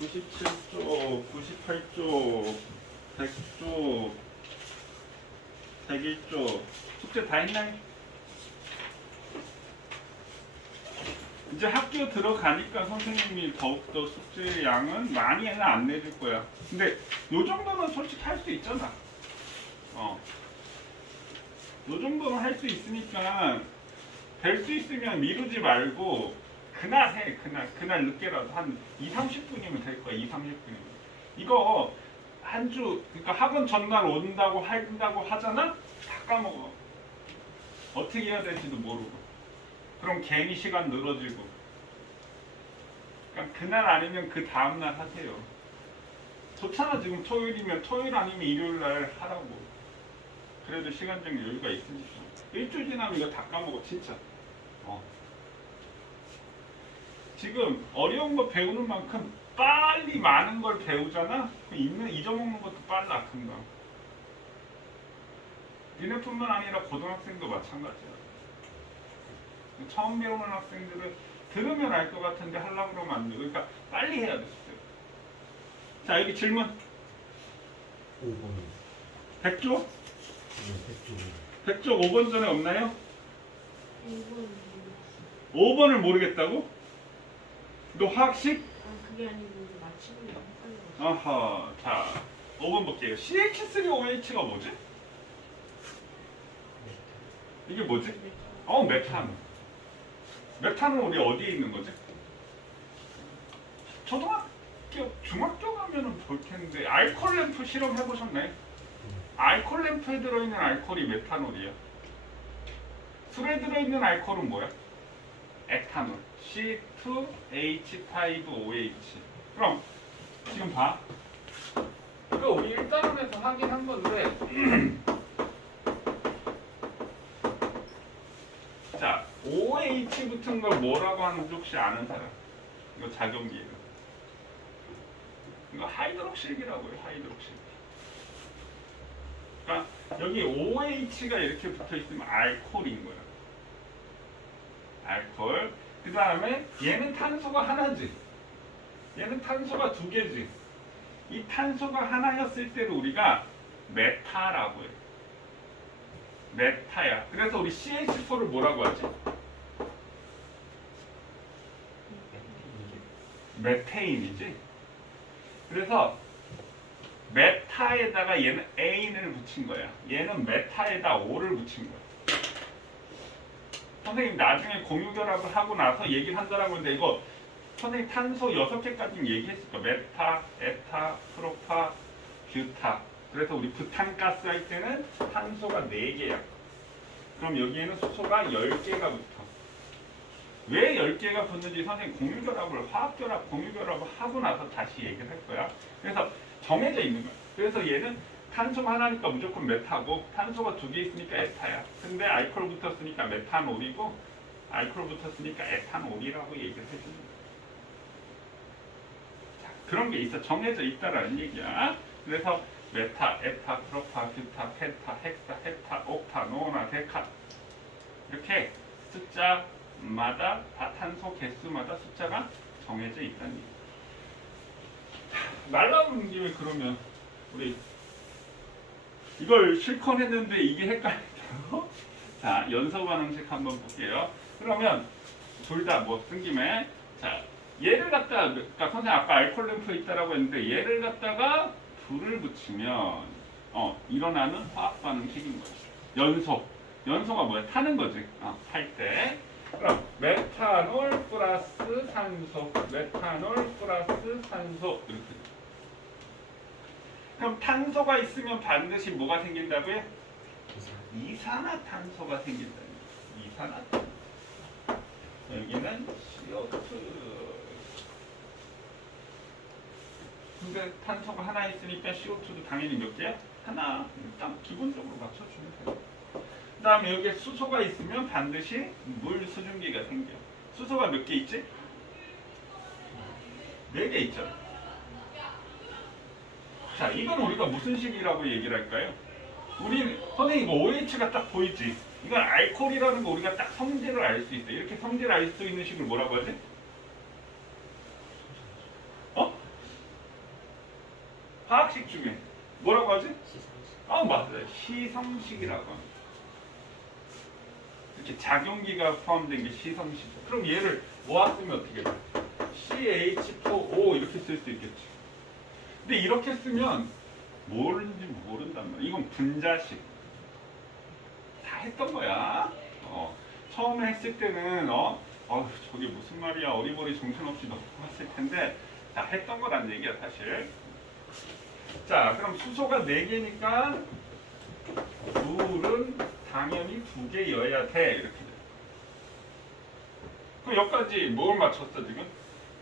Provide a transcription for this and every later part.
97쪽, 98쪽, 100쪽, 101쪽 숙제 다 했나요? 이제 학교 들어가니까 선생님이 더욱더 숙제 양은 많이는 안 내줄 거야. 근데 요 정도는 솔직히 할 수 있잖아. 요 정도는 할 수 있으니까 될 수 있으면 미루지 말고 그날 해. 그날 늦게라도 한 2, 30분이면 될 거야. 2, 30분이면. 이거 한 주, 그러니까 학원 전날 온다고 한다고 하잖아? 다 까먹어. 어떻게 해야 될지도 모르고. 그럼 괜히 시간 늘어지고. 그러니까 그날 아니면 그 다음날 하세요. 좋잖아. 지금 토요일이면 토요일 아니면 일요일 날 하라고. 그래도 시간적 여유가 있으니까. 일주일 지나면 이거 다 까먹어. 진짜. 지금 어려운 거 배우는 만큼 빨리 많은 걸 배우잖아? 잊어먹는 것도 빨라, 금방. 니네뿐만 아니라 고등학생도 마찬가지야. 처음 배우는 학생들은 들으면 알 것 같은데 하려고 그러면 안 돼. 그러니까 빨리 해야 돼. 자, 여기 질문. 5번. 100조? 네, 100조 5번 전에 없나요? 1번 5번을 모르겠다고? 너 화학식? 그게 아니고 맞추는 게 헷갈려가지고. 아하. 자, 5번 볼게요. CH3OH가 뭐지? 이게 뭐지? 메탄. 메탄은 우리 어디에 있는 거지? 초등학교, 중학교 가면은 볼 텐데 알코올 램프 실험 해보셨나요? 알코올 램프에 들어있는 알코올이 메탄올이야. 술에 들어있는 알코올은 뭐야? 에탄올. C2H5OH. 그럼 지금 봐. 이거 우리 1단원에서 확인한 건데 자, OH 붙은 걸 뭐라고 하는지 혹시 아는 사람? 이거 작용기예요. 이거 하이드록실기라고 해요. 하이드록실기. 그러니까 여기 OH가 이렇게 붙어 있으면 알코올인 거야. 알코올. 그 다음에 얘는 탄소가 하나지. 얘는 탄소가 두 개지. 이 탄소가 하나였을 때를 우리가 메타라고 해요. 메타야. 그래서 우리 CH4를 뭐라고 하지? 메테인이지. 그래서 메타에다가 얘는 A를 붙인 거야. 얘는 메타에다 O를 붙인 거야. 선생님 나중에 공유결합을 하고 나서 얘기를 한다라고 했는데 이거 선생님 탄소 6개까지는 얘기했을 거야. 메타, 에타, 프로파, 뷰타. 그래서 우리 부탄가스 할 때는 탄소가 4개야. 그럼 여기에는 수소가 10개가 붙어. 왜 10개가 붙는지 선생님 공유결합을 화학결합, 공유결합을 하고 나서 다시 얘기를 할 거야. 그래서 정해져 있는 거야. 그래서 얘는 탄소가 하나니까 무조건 메타고 탄소가 2개 있으니까 에타야. 근데 알코올 붙었으니까 메탄올이고 알코올 붙었으니까 에탄올이라고 얘기를 해주는 거야. 자, 그런 게 있어. 정해져 있다라는 얘기야. 그래서 메타, 에타, 프로파, 뷰타, 펜타, 헥사, 헥타, 옥타, 노나, 데카 이렇게 숫자마다 다 탄소 개수마다 숫자가 정해져 있다는 얘기. 말 나오는 김에 그러면 우리 이걸 실컷 했는데 이게 헷갈린다고? 자, 연소 반응식 한번 볼게요. 그러면 둘 다 뭐 쓴 김에 자, 얘를 갖다가 그러니까 선생님 아까 알코올 램프에 있다라고 했는데 얘를 갖다가 불을 붙이면 일어나는 화학 반응식인 거죠. 연소가 뭐야? 타는 거지. 탈 때. 그럼 메탄올 플러스 산소, 메탄올 플러스 산소 이렇게. 그럼 탄소가 있으면 반드시 뭐가 생긴다고요? 이산화탄소가 생긴다. 이산화탄소. 여기는 CO2. 근데 탄소가 하나 있으니까 CO2도 당연히 몇 개야? 하나. 일단 기본적으로 맞춰주면 돼요. 그 다음에 여기에 수소가 있으면 반드시 물 수증기가 생겨. 수소가 몇 개 있지? 4개 있죠. 자, 이건 우리가 무슨 식이라고 얘기를 할까요? 우리 선생님 이거 OH가 딱 보이지? 이건 알코올이라는 거 우리가 딱 성질을 알 수 있어. 이렇게 성질을 알 수 있는 식을 뭐라고 하지? 화학식 중에 뭐라고 하지? 시상식. 맞아요. 시성식이라고 합니다. 이렇게 작용기가 포함된 게 시성식. 그럼 얘를 모았으면 어떻게 돼? CH4O 이렇게 쓸 수 있겠지. 근데 이렇게 쓰면 모르는지 모른단 말이야. 이건 분자식. 다 했던 거야. 처음에 했을 때는 저게 무슨 말이야 어리버리 정신없이 넘어갔을 텐데 다 했던 거란 얘기야 사실. 자 그럼 수소가 4개니까 물은 당연히 2개여야 돼 이렇게 돼. 그럼 여기까지 뭘 맞췄어 지금?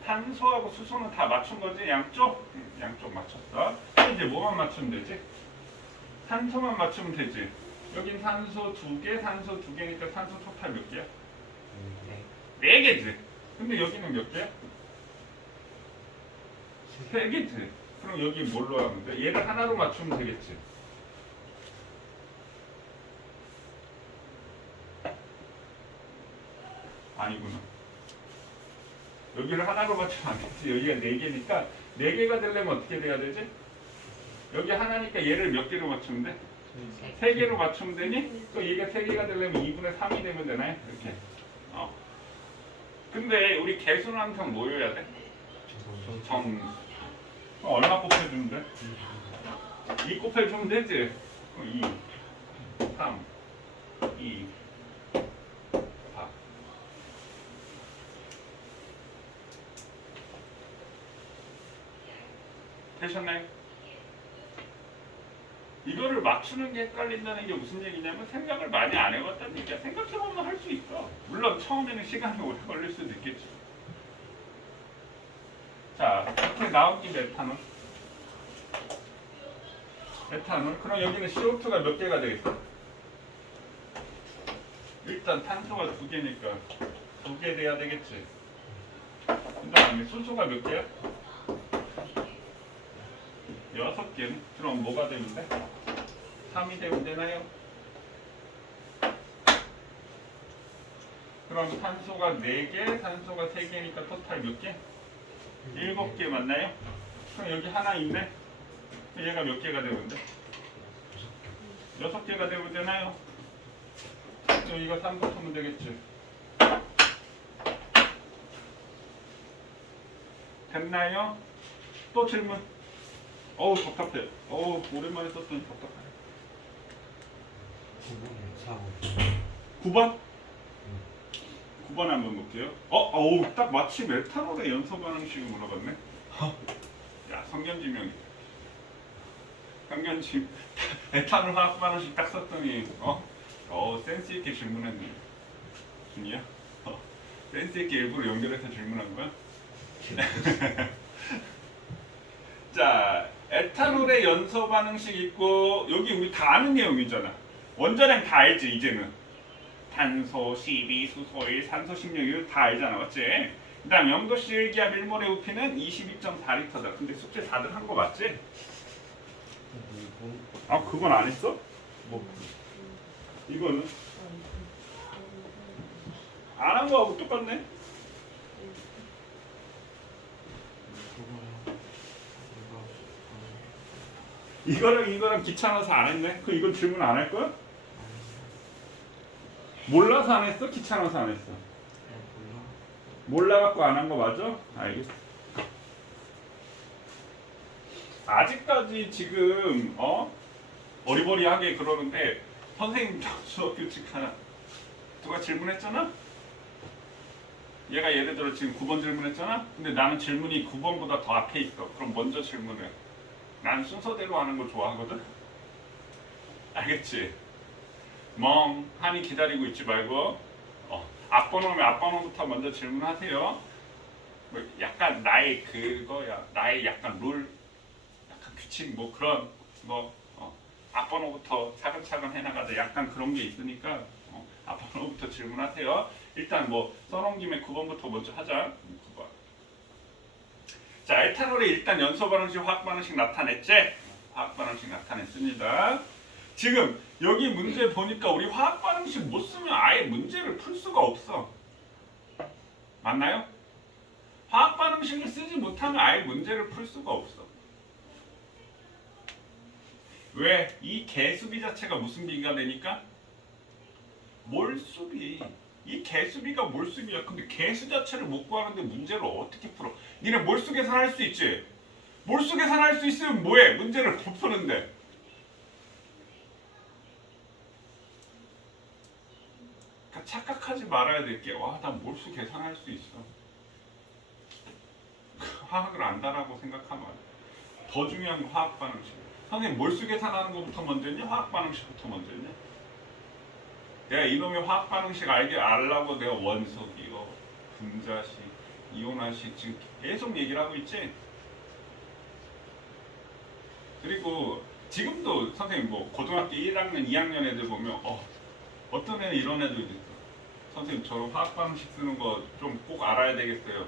탄소하고 수소는 다 맞춘 거지 양쪽? 양쪽 맞췄어. 이제 뭐만 맞추면 되지? 산소만 맞추면 되지. 여긴 산소 2개, 산소 2개니까 산소 토탈 몇 개야? 네. 4개지. 근데 여기는 몇 개야? 3개지. 그럼 여기 뭘로 하면 돼? 얘를 하나로 맞추면 되겠지. 아니구나. 여기를 하나로 맞추면 안 되지. 여기가 4개니까 4개가 되려면 어떻게 돼야 되지? 여기 하나니까 얘를 몇 개로 맞추면 돼? 3개로 맞추면 되니? 또 얘가 3개가 되려면 2분의 3이 되면 되나요? 이렇게. 근데 우리 개수는 항상 뭐여야 돼? 정. 얼마 곱해주면 돼? 2 곱해주면 되지? 2, 3, 2, 4. 되셨나요? 이거를 맞추는 게 헷갈린다는 게 무슨 얘기냐면 생각을 많이 안 해봤다는 얘기야. 생각해보면 할 수 있어. 물론 처음에는 시간이 오래 걸릴 수도 있겠지. 자, 이렇게 나온 김에 에탄올. 에탄올. 그럼 여기는 CO2가 몇 개가 되겠어? 일단 탄소가 2개니까 2개 돼야 되겠지. 그 다음에 수소가 몇 개야? 6개. 그럼 뭐가 되면 돼? 3이 되면 되나요? 그럼 탄소가 4개, 산소가 3개니까 토탈 몇 개? 7개 맞나요? 그럼 여기 하나 있네? 얘가 몇 개가 되면 돼? 6개가 되면 되나요? 여기가 3 붙으면 되겠지. 됐나요? 또 질문. 답답해. 오랜만에 썼더니 답답해. 9번? 9번 한번 볼게요. 딱 마침 에탄올의 연소 반응식을 물어봤네. 야, 성견지명이다. 성견지 에탄올 화학 반응식 딱 썼더니 센스 있게 질문했네. 준이야? 센스 있게 일부러 연결해서 질문한 거야? 자, 에탄올의 연소 반응식 있고 여기 우리 다 아는 내용이잖아. 원자량 다 알지 이제는. 탄소, 12, 수소 1, 산소 16 이거 다 알잖아, 맞지? 그 다음 영도씨 일기압 1몰의 부피는 22.4리터다. 근데 숙제 다들 한 거 맞지? 그건 안 했어? 이거는? 안 한 거하고 똑같네? 이거랑 귀찮아서 안 했네? 이건 질문 안 할 거야? 몰라서 안 했어? 귀찮아서 안 했어? 몰라갖고 안 한 거 맞아? 알겠어. 아직까지 지금 어리버리하게 그러는데 선생님 수업 규칙 하나 누가 질문했잖아? 얘가 예를 들어 지금 9번 질문했잖아? 근데 나는 질문이 9번보다 더 앞에 있어. 그럼 먼저 질문해. 난 순서대로 하는 거 좋아하거든? 알겠지? 멍하니 기다리고 있지 말고 앞번호면 앞번호부터 먼저 질문하세요. 약간 나의 그거야. 나의 약간 룰, 약간 규칙 그런 앞번호부터 차근차근 해나가자. 약간 그런 게 있으니까 앞번호부터 질문하세요. 일단 써놓은 김에 9번부터 먼저 하자. 9번. 자, 에탄올이 일단 연소 반응식, 화학 반응식 나타냈지? 화학 반응식 나타냈습니다. 지금 여기 문제 보니까 우리 화학 반응식 못 쓰면 아예 문제를 풀 수가 없어. 맞나요? 화학 반응식을 쓰지 못하면 아예 문제를 풀 수가 없어. 왜? 이 개수비 자체가 무슨 비가 되니까? 몰수비. 이 개수비가 몰수비야. 근데 개수 자체를 못 구하는데 문제를 어떻게 풀어? 니네 몰수 계산할 수 있지? 몰수 계산할 수 있으면 뭐해? 문제를 못 푸는데. 그러니까 착각하지 말아야 될 게, 와, 나 몰수 계산할 수 있어. 화학을 안다라고 생각하면 안 돼. 더 중요한 건 화학 반응식. 선생님 몰수 계산하는 것부터 먼저냐? 화학 반응식부터 먼저냐? 내가 이놈의 화학 반응식 알라고 내가 원석이요, 분자식, 이온화식 지금 계속 얘기를 하고 있지? 그리고 지금도 선생님 뭐 고등학교 1학년, 2학년 애들 보면 어떤 애는 이런 애도 있어. 선생님 저 화학 반응식 쓰는 거 좀 꼭 알아야 되겠어요.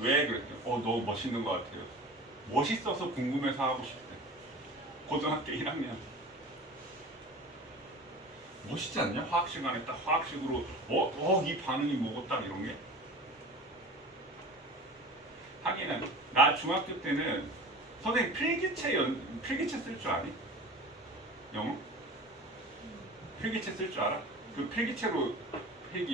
왜 그랬더니 너무 멋있는 것 같아요. 멋있어서 궁금해서 하고 싶대. 고등학교 1학년. 멋있지 않냐? 화학 시간에 딱 화학식으로 이 반응이 뭐고 딱 이런 게. 하기는 나 중학교 때는 선생님 필기체 쓸 줄 아니? 영어? 필기체 쓸 줄 알아? 그 필기체로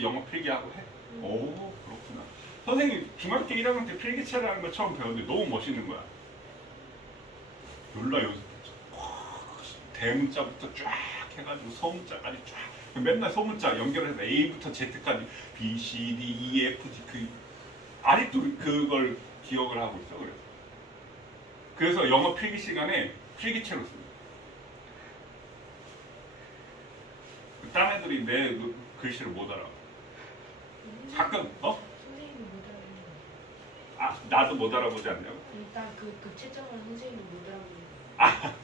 영어 필기하고 해? 오, 그렇구나. 선생님 중학교 1학년 때 필기체라는 걸 처음 배웠는데 너무 멋있는 거야. 놀라 연습했죠. 대문자부터 쫙 해가지고 소문자까지 쫙. 맨날 소문자 연결해서 A부터 Z까지 B, C, D, E, F, G 아직도 그걸 기억을 하고 있어. 그래서 영어 필기 시간에 필기체로 씁니다. 딴 애들이 내 글씨를 못 알아. 가끔 선생님이 못 알아보는 나도 못 알아보지 않냐고? 일단 그 채점을 선생님이 못 알아보는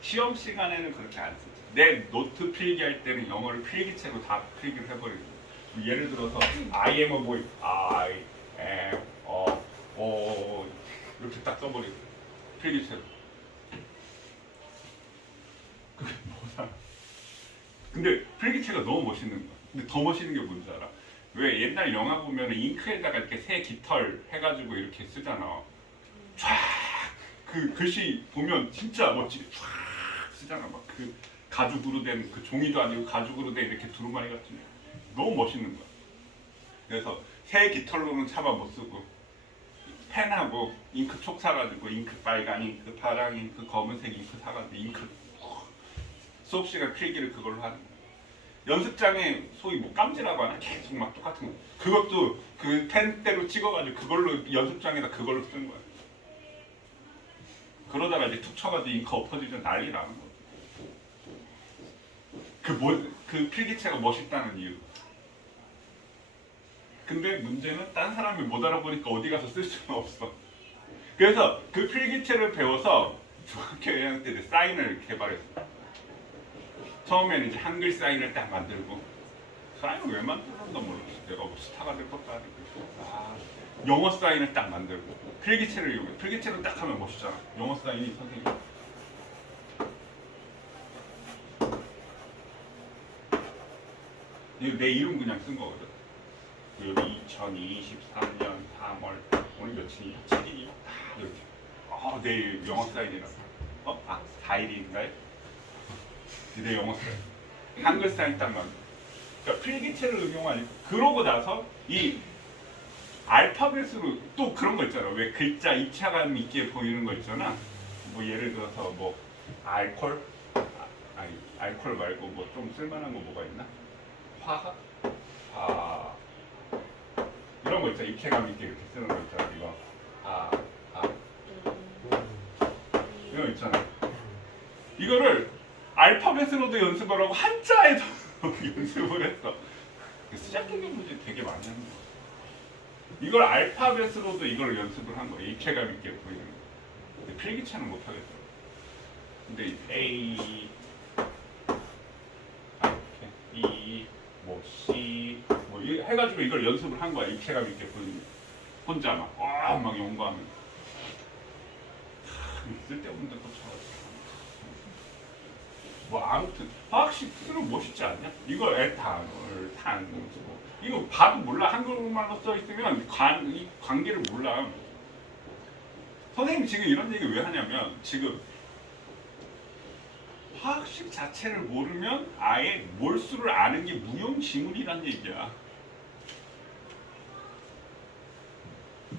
시험 시간에는 그렇게 안 쓰지. 내 노트 필기할 때는 영어를 필기체로 다 필기를 해버리고. 예를 들어서 I am a boy, I am a boy 이렇게 딱 써버리고 필기체로. 그게 뭐야? 근데 필기체가 너무 멋있는 거야. 근데 더 멋있는 게 뭔지 알아? 왜 옛날 영화 보면 잉크에다가 이렇게 새 깃털 해가지고 이렇게 쓰잖아. 쫙 그 글씨 보면 진짜 멋지게 쫙 쓰잖아. 막 그 가죽으로 된 그 종이도 아니고 가죽으로 된 이렇게 두루마리 같은 게 너무 멋있는 거야. 그래서 새 깃털로는 차마 못 쓰고 펜하고 잉크 촉 사가지고 잉크 빨간 잉크, 파랑 잉크, 검은색 잉크 사가지고 잉크 수업 시간 필기를 그걸로 하는 거야. 연습장에 소위 뭐 깜지라고 하나 계속 막 똑같은 거. 그것도 그 펜대로 찍어가지고 그걸로 연습장에다 그걸로 쓴 거야. 그러다가 이제 툭 쳐가지고 잉크 엎어지면 난리 나는 거야. 그 필기체가 멋있다는 이유. 근데 문제는 딴 사람이 못 알아보니까 어디 가서 쓸 수는 없어. 그래서 그 필기체를 배워서 중학교 1학년 때 사인을 개발했어. 처음에는 이제 한글 사인을 딱 만들고, 사인을 왜 만들었나 모르겠어. 내가 뭐 스타가 될 것도 아니고. 영어 사인을 딱 만들고 필기체를 이용해. 필기체를 딱 하면 멋있잖아. 영어 사인이 선생님. 이거 내 이름 그냥 쓴 거거든. 여기 2023년 3월 오늘 며칠이야? 7일이야? 이렇게. 내일 영어 사인이라고. 4일인가요? 내 영어 사인. 한글 사인 딱 만들어. 그러니까 필기체를 응용하니까. 그러고 나서 이 알파벳으로 또 그런 거 있잖아. 왜 글자 입체감 있게 보이는 거 있잖아. 뭐 예를 들어서 뭐 알콜? 알콜 말고 뭐 좀 쓸만한 거 뭐가 있나? 화학? 이런 거 있잖아. 입체감 있게 이렇게 쓰는 거 있잖아. 이거 이거 있잖아. 이거를 알파벳으로도 연습을 하고 한자에도 연습을 했어. 시작적인 문제 되게 많이 하는 거야. 이걸 알파벳으로도 이걸 연습을 한 거야. 입체감 있게 보이는 거. 근데 필기체는 못 하겠더라고. 근데 A, B, 뭐 C, 뭐 해가지고 이걸 연습을 한 거야. 입체감 있게 보이는 거. 혼자 막 연구하면. 쓸데없는 데또 쳐가지고. 뭐 아무튼 화학식 쓰는 멋있지 않냐? 이거 에탄올, 탄소. 이거 봐도 몰라. 한국말로 써 있으면 이 관계를 몰라. 선생님 지금 이런 얘기 왜 하냐면 지금 화학식 자체를 모르면 아예 몰수를 아는 게 무용지물이란 얘기야.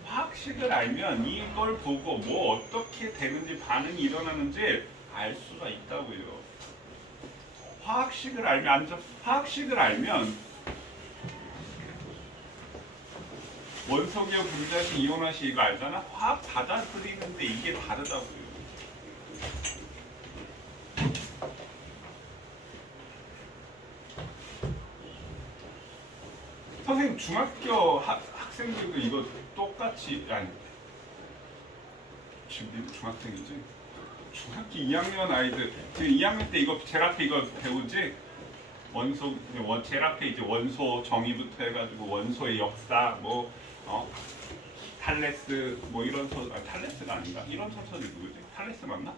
화학식을 알면 이걸 보고 뭐 어떻게 되는지 반응이 일어나는지 알 수가 있다고요. 화학식을 알면 원소기호 분자식 이온화식 이거 알잖아? 화학 받아들이는데 이게 다르다고요. 선생님 중학교 학생들도 이거 똑같이 아니 지금 중학생이지? 중학교 2학년 아이들 지금 2학년 때 이거 제일 앞에 이거 배우지? 제일 앞에 이제 원소 정의부터 해가지고 원소의 역사 탈레스 뭐 이런 탈레스가 아닌가? 이런 소설이 누구지? 탈레스 맞나?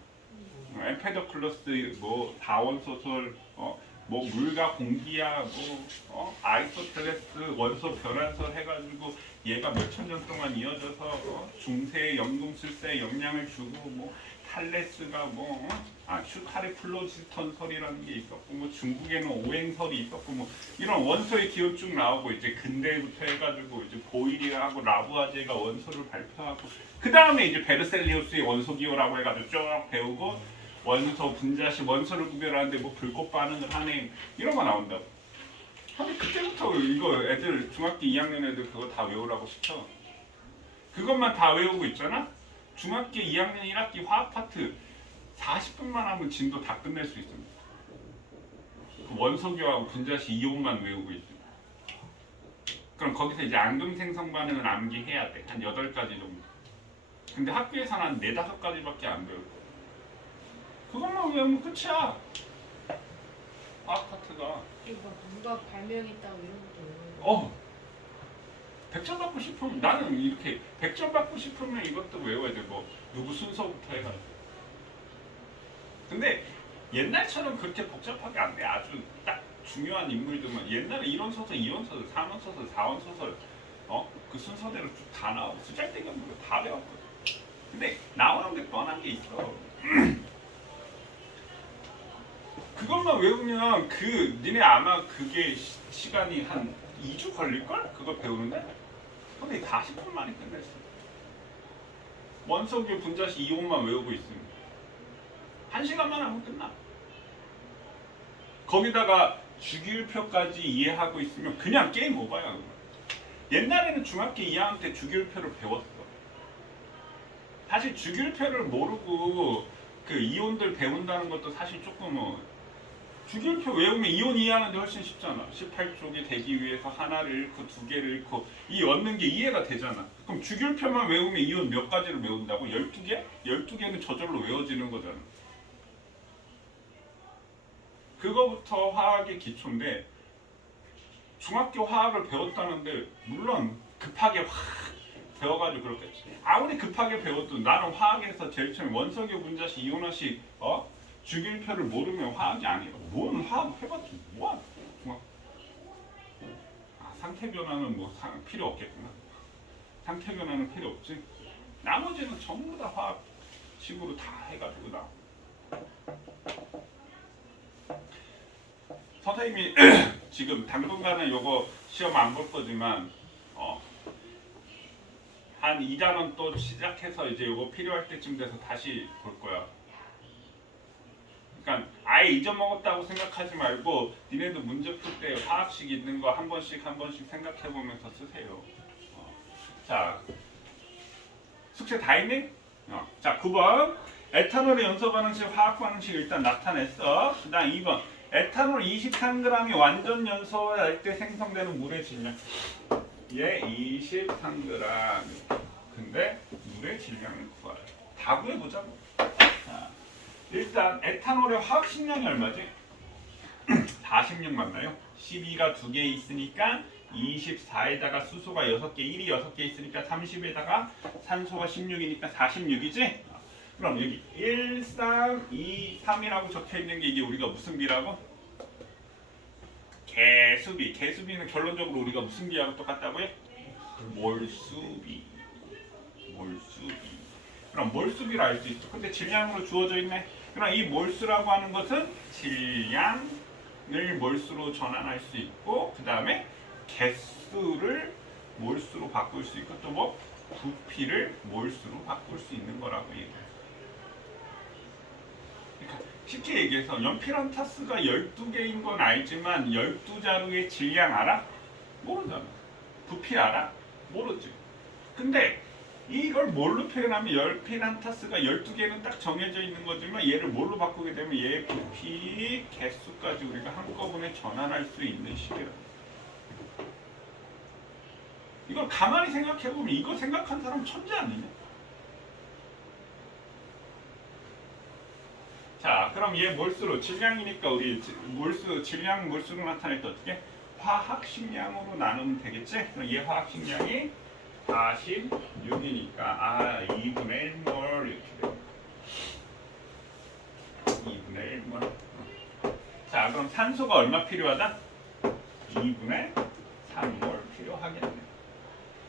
엠페도클로스 뭐 다원 소설 뭐 물과 공기야 아리스토텔레스 원소 변환설 해가지고 얘가 몇천 년 동안 이어져서 중세의 연금술사에 영향을 주고 뭐 탈레스가 슈카리플로지스턴설이라는 게 있었고 뭐 중국에는 오행설이 있었고 뭐 이런 원소의 기호 쭉 나오고 이제 근대부터 해가지고 이제 보일이하고 라부아제가 원소를 발표하고 그 다음에 이제 베르셀리우스의 원소 기호라고 해가지고 쭉 배우고 원소 분자식 원소를 구별하는데 뭐 불꽃 반응을 하네 이런 거 나온다고. 근데 그때부터 이거 애들 중학교 2학년 애들 그거 다 외우라고 시켜. 그것만 다 외우고 있잖아. 중학교 2학년 1학기 화학 파트 40분만 하면 진도 다 끝낼 수 있습니다. 그 원소기호하고 분자식 이온만 외우고 있습니다. 그럼 거기서 이제 앙금 생성 반응은 암기해야 돼. 한 8가지 정도. 근데 학교에서는 한 4, 5가지밖에 안 배워. 그것만 외우면 끝이야. 화학 파트가. 이거 누가 발명했다고 이런 것도 외워요. 100점 받고 싶으면 나는 이렇게 100점 받고 싶으면 이것도 외워야 돼. 뭐 누구 순서부터 해가지고. 근데 옛날처럼 그렇게 복잡하게 안 돼. 아주 딱 중요한 인물들만. 옛날에 이론 소설, 이론 소설, 3원 소설, 4원 소설 그 순서대로 쭉 다 나오고 수잘데기가 다 배웠거든. 근데 나오는 게 뻔한 게 있어. 그것만 외우면 니네 아마 그게 시간이 한 2주 걸릴걸? 그거 배우는데? 근데 40분 만에 끝냈어. 원소기호 분자식 이온만 외우고 있으면 1시간만 하면 끝나. 거기다가 주기율표까지 이해하고 있으면 그냥 게임 오버야. 옛날에는 중학교 2학년 때 주기율표를 배웠어. 사실 주기율표를 모르고 그 이온들 배운다는 것도 사실 조금 주기율표 외우면 이온 이해하는데 훨씬 쉽잖아. 18쪽의 대기 위에서 하나를 잃고 2개를 잃고 이 얻는 게 이해가 되잖아. 그럼 주기율표만 외우면 이온 몇 가지를 외운다고? 12개? 12개는 저절로 외워지는 거잖아. 그거부터 화학의 기초인데 중학교 화학을 배웠다는데 물론 급하게 확 배워가지고 그렇겠지. 아무리 급하게 배워도 나는 화학에서 제일 처음에 원소기호 분자식 이온화식 주기율표를 모르면 화학이 아니에요. 뭔 화학 해봤지 뭐야? 중학. 상태 변화는 필요 없겠구나. 상태 변화는 필요 없지. 나머지는 전부 다 화학식으로 다 해가지고 나. 선생님이 지금 당분간은 요거 시험 안 볼 거지만 한 2단원 또 시작해서 이제 요거 필요할 때쯤 돼서 다시 볼 거야. 그러니까 아예 잊어먹었다고 생각하지 말고 니네도 문제 풀 때 화학식 있는 거 한 번씩 생각해 보면서 쓰세요. 자, 숙제 다 했니? 자, 9번 에탄올의 연소 반응식, 화학 반응식 일단 나타냈어. 그다음 2번 에탄올 23g이 완전 연소할 때 생성되는 물의 질량. 얘 23g. 근데 물의 질량을 구하래. 다 구해보자고. 자, 일단 에탄올의 화학식량이 얼마지? 46 맞나요? 12가 2개 있으니까 24에다가 수소가 6개, 1이 6개 있으니까 30에다가 산소가 16이니까 46이지? 그럼 여기 1, 3, 2, 3이라고 적혀있는 게 이게 우리가 무슨 비라고? 개수비. 개수비는 결론적으로 우리가 무슨 비하고 똑같다고요? 몰수비. 그럼 몰수비를 알 수 있어. 근데 질량으로 주어져 있네. 그럼 이 몰수라고 하는 것은 질량을 몰수로 전환할 수 있고 그 다음에 개수를 몰수로 바꿀 수 있고 또 뭐 부피를 몰수로 바꿀 수 있는 거라고 얘기해요. 그러니까 쉽게 얘기해서 연필 한 타스가 12개인 건 알지만 12자루의 질량 알아? 모르잖아. 부피 알아? 모르지. 근데 이걸 뭘로 표현하면 연필 한 타스가 12개는 딱 정해져 있는 거지만 얘를 뭘로 바꾸게 되면 얘의 부피, 개수까지 우리가 한꺼번에 전환할 수 있는 식이라. 이걸 가만히 생각해보면 이거 생각한 사람 천재 아니냐? 자, 그럼 얘 몰수로 질량이니까 우리 몰수 질량 몰수로 나타낼 때 어떻게? 화학식량으로 나누면 되겠지? 그럼 얘 화학식량이 46이니까 2분의 1몰 이렇게 돼요. 2분의 1몰. 자, 그럼 산소가 얼마 필요하다? 2분의 3몰 필요하겠네.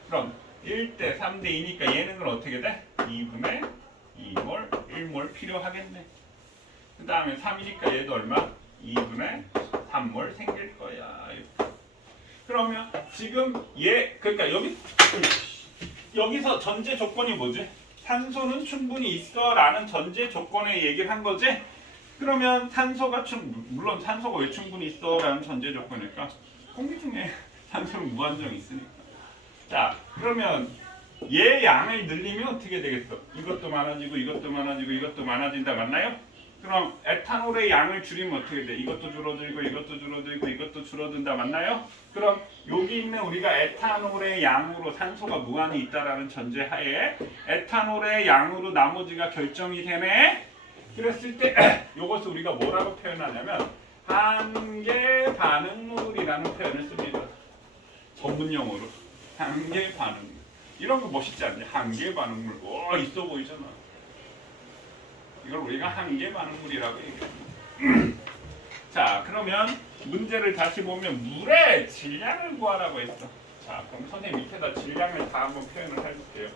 그럼 1대 3대 2니까 얘는 그럼 어떻게 돼? 2분의 2몰 1몰 필요하겠네. 그 다음에 3이니까 얘도 얼마? 2분의 3몰 생길 거야. 이렇게. 그러면 지금 그러니까 여기서 전제 조건이 뭐지? 산소는 충분히 있어라는 전제 조건에 얘기를 한 거지? 그러면 산소가 물론 산소가 왜 충분히 있어라는 전제 조건일까? 공기 중에 산소는 무한정 있으니까. 자, 그러면 얘 양을 늘리면 어떻게 되겠어? 이것도 많아지고 이것도 많아지고 이것도 많아진다. 맞나요? 그럼 에탄올의 양을 줄이면 어떻게 돼? 이것도 줄어들고 이것도 줄어들고 이것도 줄어든다. 맞나요? 그럼 여기 있는 우리가 에탄올의 양으로 산소가 무한히 있다라는 전제하에 에탄올의 양으로 나머지가 결정이 되네. 그랬을 때 이것을 우리가 뭐라고 표현하냐면 한계 반응물이라는 표현을 씁니다. 전문용어로 한계 반응물. 이런 거 멋있지 않냐? 한계 반응물. 오, 있어 보이잖아. 이걸 우리가 한계 반응물이라고 얘기합니다. 자, 그러면 문제를 다시 보면 물의 질량을 구하라고 했어. 자, 그럼 선생님 밑에다 질량을 다 한번 표현을 해볼게요.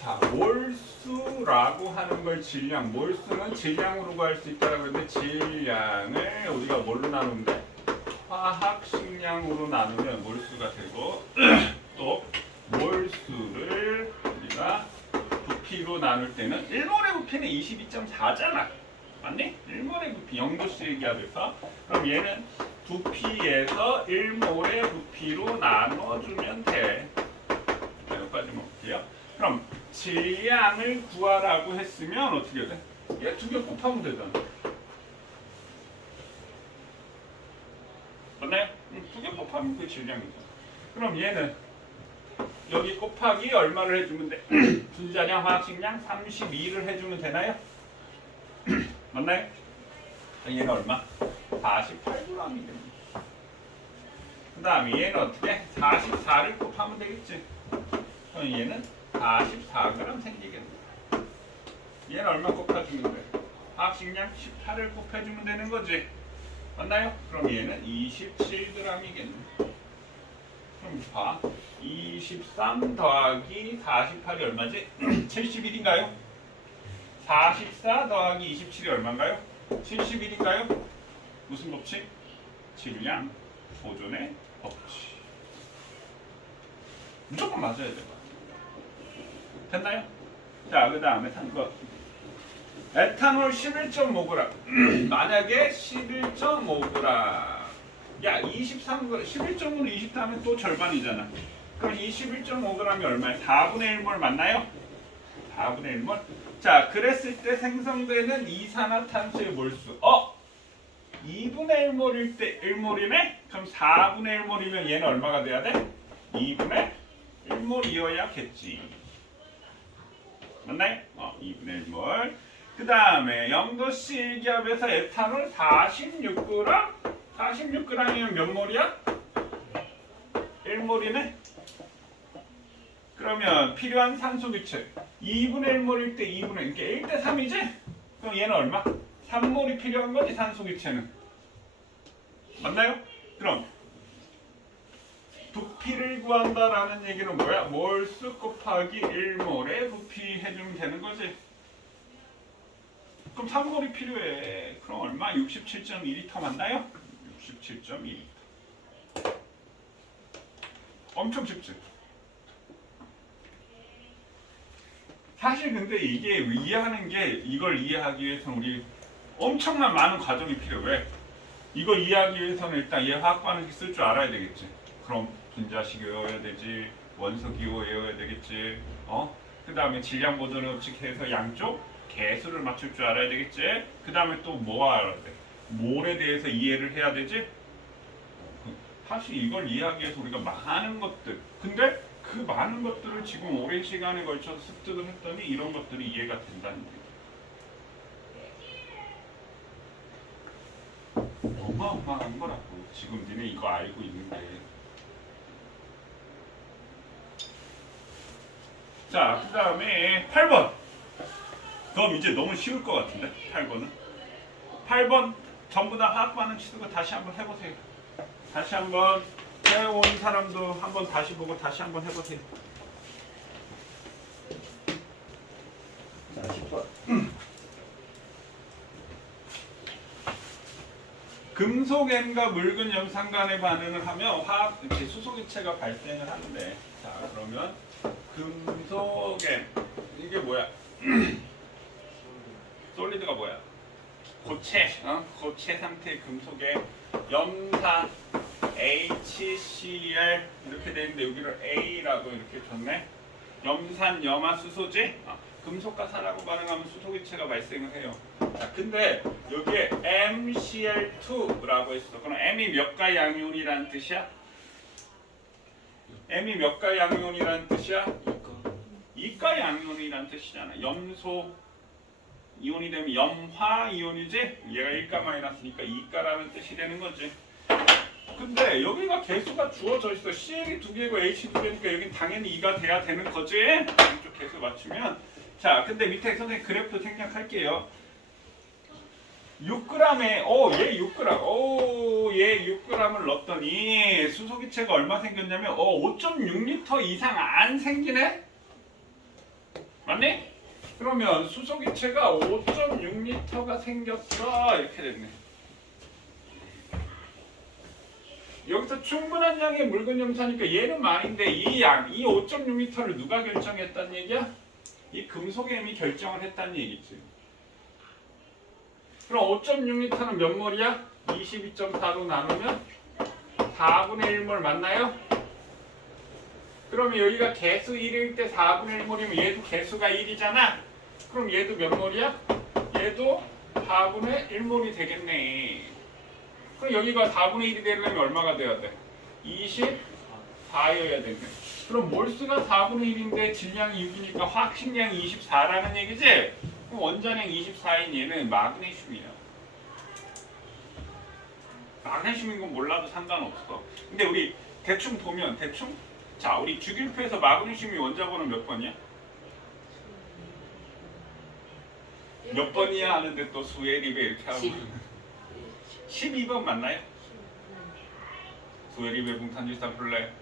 자, 몰수라고 하는 걸 질량, 몰수는 질량으로 구할 수 있다라고 했는데 질량을 우리가 뭘로 나누면 돼? 화학식량으로 나누면 몰수가 되고 또 몰수를 우리가 부피로 나눌 때는 1몰의 부피는 22.4잖아. 맞니? 1몰의 부피 0도씨 기압에서 그럼 얘는 부피에서 1몰의 부피로 나눠주면 돼. 자, 여기까지만 볼게요. 그럼 질량을 구하라고 했으면 어떻게 돼? 얘 두 개 곱하면 되잖아. 맞나요? 두 개 곱하면 그 질량이죠. 그럼 얘는 여기 곱하기 얼마를 해주면 돼? 분자량, 화학식량 32를 해주면 되나요? 맞나요? 얘는 얼마? 48g이겠네. 그 다음에 얘는 어떻게? 44를 곱하면 되겠지. 그럼 얘는 44g 생기겠네. 얘는 얼마 곱해주면 돼? 화학식량 18을 곱해주면 되는 거지. 맞나요? 그럼 얘는 27g이겠네. 그럼 봐. 23 더하기 48이 얼마지? 71인가요? 44 더하기 27이 얼마인가요? 71인가요? 무슨 법칙? 질량 보존의 법칙. 무조건 맞아야 돼요. 됐나요? 자, 그 다음에 산거 에탄올 11.5g. 만약에 11.5g. 야, 23g. 11.5로 20 하면 또 절반이잖아. 그럼 이 11.5g이 얼마야? 4분의 1몰 맞나요? 4분의 1몰. 자, 그랬을 때 생성되는 이산화탄소의 몰수. 2분의 1몰일 때 1몰이네? 그럼 4분의 1몰이면 얘는 얼마가 돼야 돼? 2분의 1몰이어야겠지. 맞나요? 2분의 1몰. 그 다음에 0도씨 1기압에서 에탄올 46g? 46g이면 몇 몰이야? 1몰이네? 그러면 필요한 산소 기체 2분의 1몰일 때 2분의 그러니까 1대 3이지? 그럼 얘는 얼마? 3몰이 필요한 거지 산소 기체는. 맞나요? 그럼 부피를 구한다라는 얘기는 뭐야? 몰수 곱하기 1몰의 부피 해주면 되는 거지. 그럼 3몰이 필요해. 그럼 얼마? 67.2L 맞나요? 67.2L. 엄청 쉽지? 사실 근데 이게 이해하는 게 이걸 이해하기 위해서는 우리 엄청난 많은 과정이 필요해. 이거 이해하기 위해서는 일단 얘 화학 반응식 쓸 줄 알아야 되겠지. 그럼 분자식 외워야 되지. 원소기호 외워야 되겠지. 그 다음에 질량 보존 법칙해서 양쪽 개수를 맞출 줄 알아야 되겠지. 그 다음에 또 뭐 알아야 돼? 몰에 대해서 이해를 해야 되지. 사실 이걸 이해하기 위해서 우리가 많은 것들. 근데 그 많은 것들을 지금 오랜 시간에 걸쳐서 습득을 했더니 이런 것들이 이해가 된다는 얘기. 어마어마한 거라고. 지금 니네 이거 알고 있는 게. 자, 그 다음에 8번. 그럼 이제 너무 쉬울 것 같은데 8번은. 8번 전부 다 화학 반응 치고 다시 한번 해보세요. 다시 한번 해온 사람도 한번 다시 보고 다시 한번 해보세요. 자, 10번. 금속 M과 묽은 염산 간의 반응을 하면 화학 이렇게 수소기체가 발생을 하는데, 자 그러면 금속 M 이게 뭐야? 솔리드가 뭐야? 고체, 고체 상태의 금속에 염산 HCl 이렇게 되는데 여기를 A라고 이렇게 줬네. 염산 염화수소지? 금속과 산하고 반응하면 수소기체가 발생을 해요. 자, 근데 여기에 MCl2라고 했어. 그럼 M이 몇 가지 양이온이라는 뜻이야? M이 몇 가지 양이온이라는 뜻이야? 2가 양이온이라는 뜻이잖아. 염소 이온이 되면 염화 이온이지? 얘가 1가 마이너스니까 2가라는 뜻이 되는 거지. 근데 여기가 개수가 주어져 있어. CL이 2개고 H 2개니까 여긴 당연히 2가 돼야 되는 거지. 이쪽 개수 맞추면. 자, 근데 밑에 선생님 그래프 생략할게요. 6g에 얘 6g. 얘 6g을 넣었더니 수소기체가 얼마 생겼냐면 5.6L 이상 안 생기네? 맞니? 그러면 수소기체가 5.6L가 생겼어. 이렇게 됐네. 여기서 충분한 양의 묽은 염산이니까 얘는 많은데 이 양, 이 5.6L를 누가 결정했다는 얘기야? 이 금속의 M이 결정을 했다는 얘기지. 그럼 5.6L는 몇 몰이야? 22.4로 나누면 4분의 1몰 맞나요? 그러면 여기가 개수 1일 때 4분의 1몰이면 얘도 개수가 1이잖아? 그럼 얘도 몇 몰이야? 얘도 4분의 1몰이 되겠네. 그럼 여기가 4분의 1이 되려면 얼마가 돼야 돼? 24여야 되네. 그럼 몰수가 4분의 1인데 질량이 6이니까 화학식량이 24라는 얘기지? 그럼 원자량 24인 얘는 마그네슘이야. 마그네슘인 건 몰라도 상관없어. 근데 우리 대충 보면 자, 우리 주기율표에서 마그네슘이 원자번호 몇 번이야? 몇 번이야 하는데 또 수에립에 이렇게 하면 12번 맞나요? 수에립의 붕탄질산 플레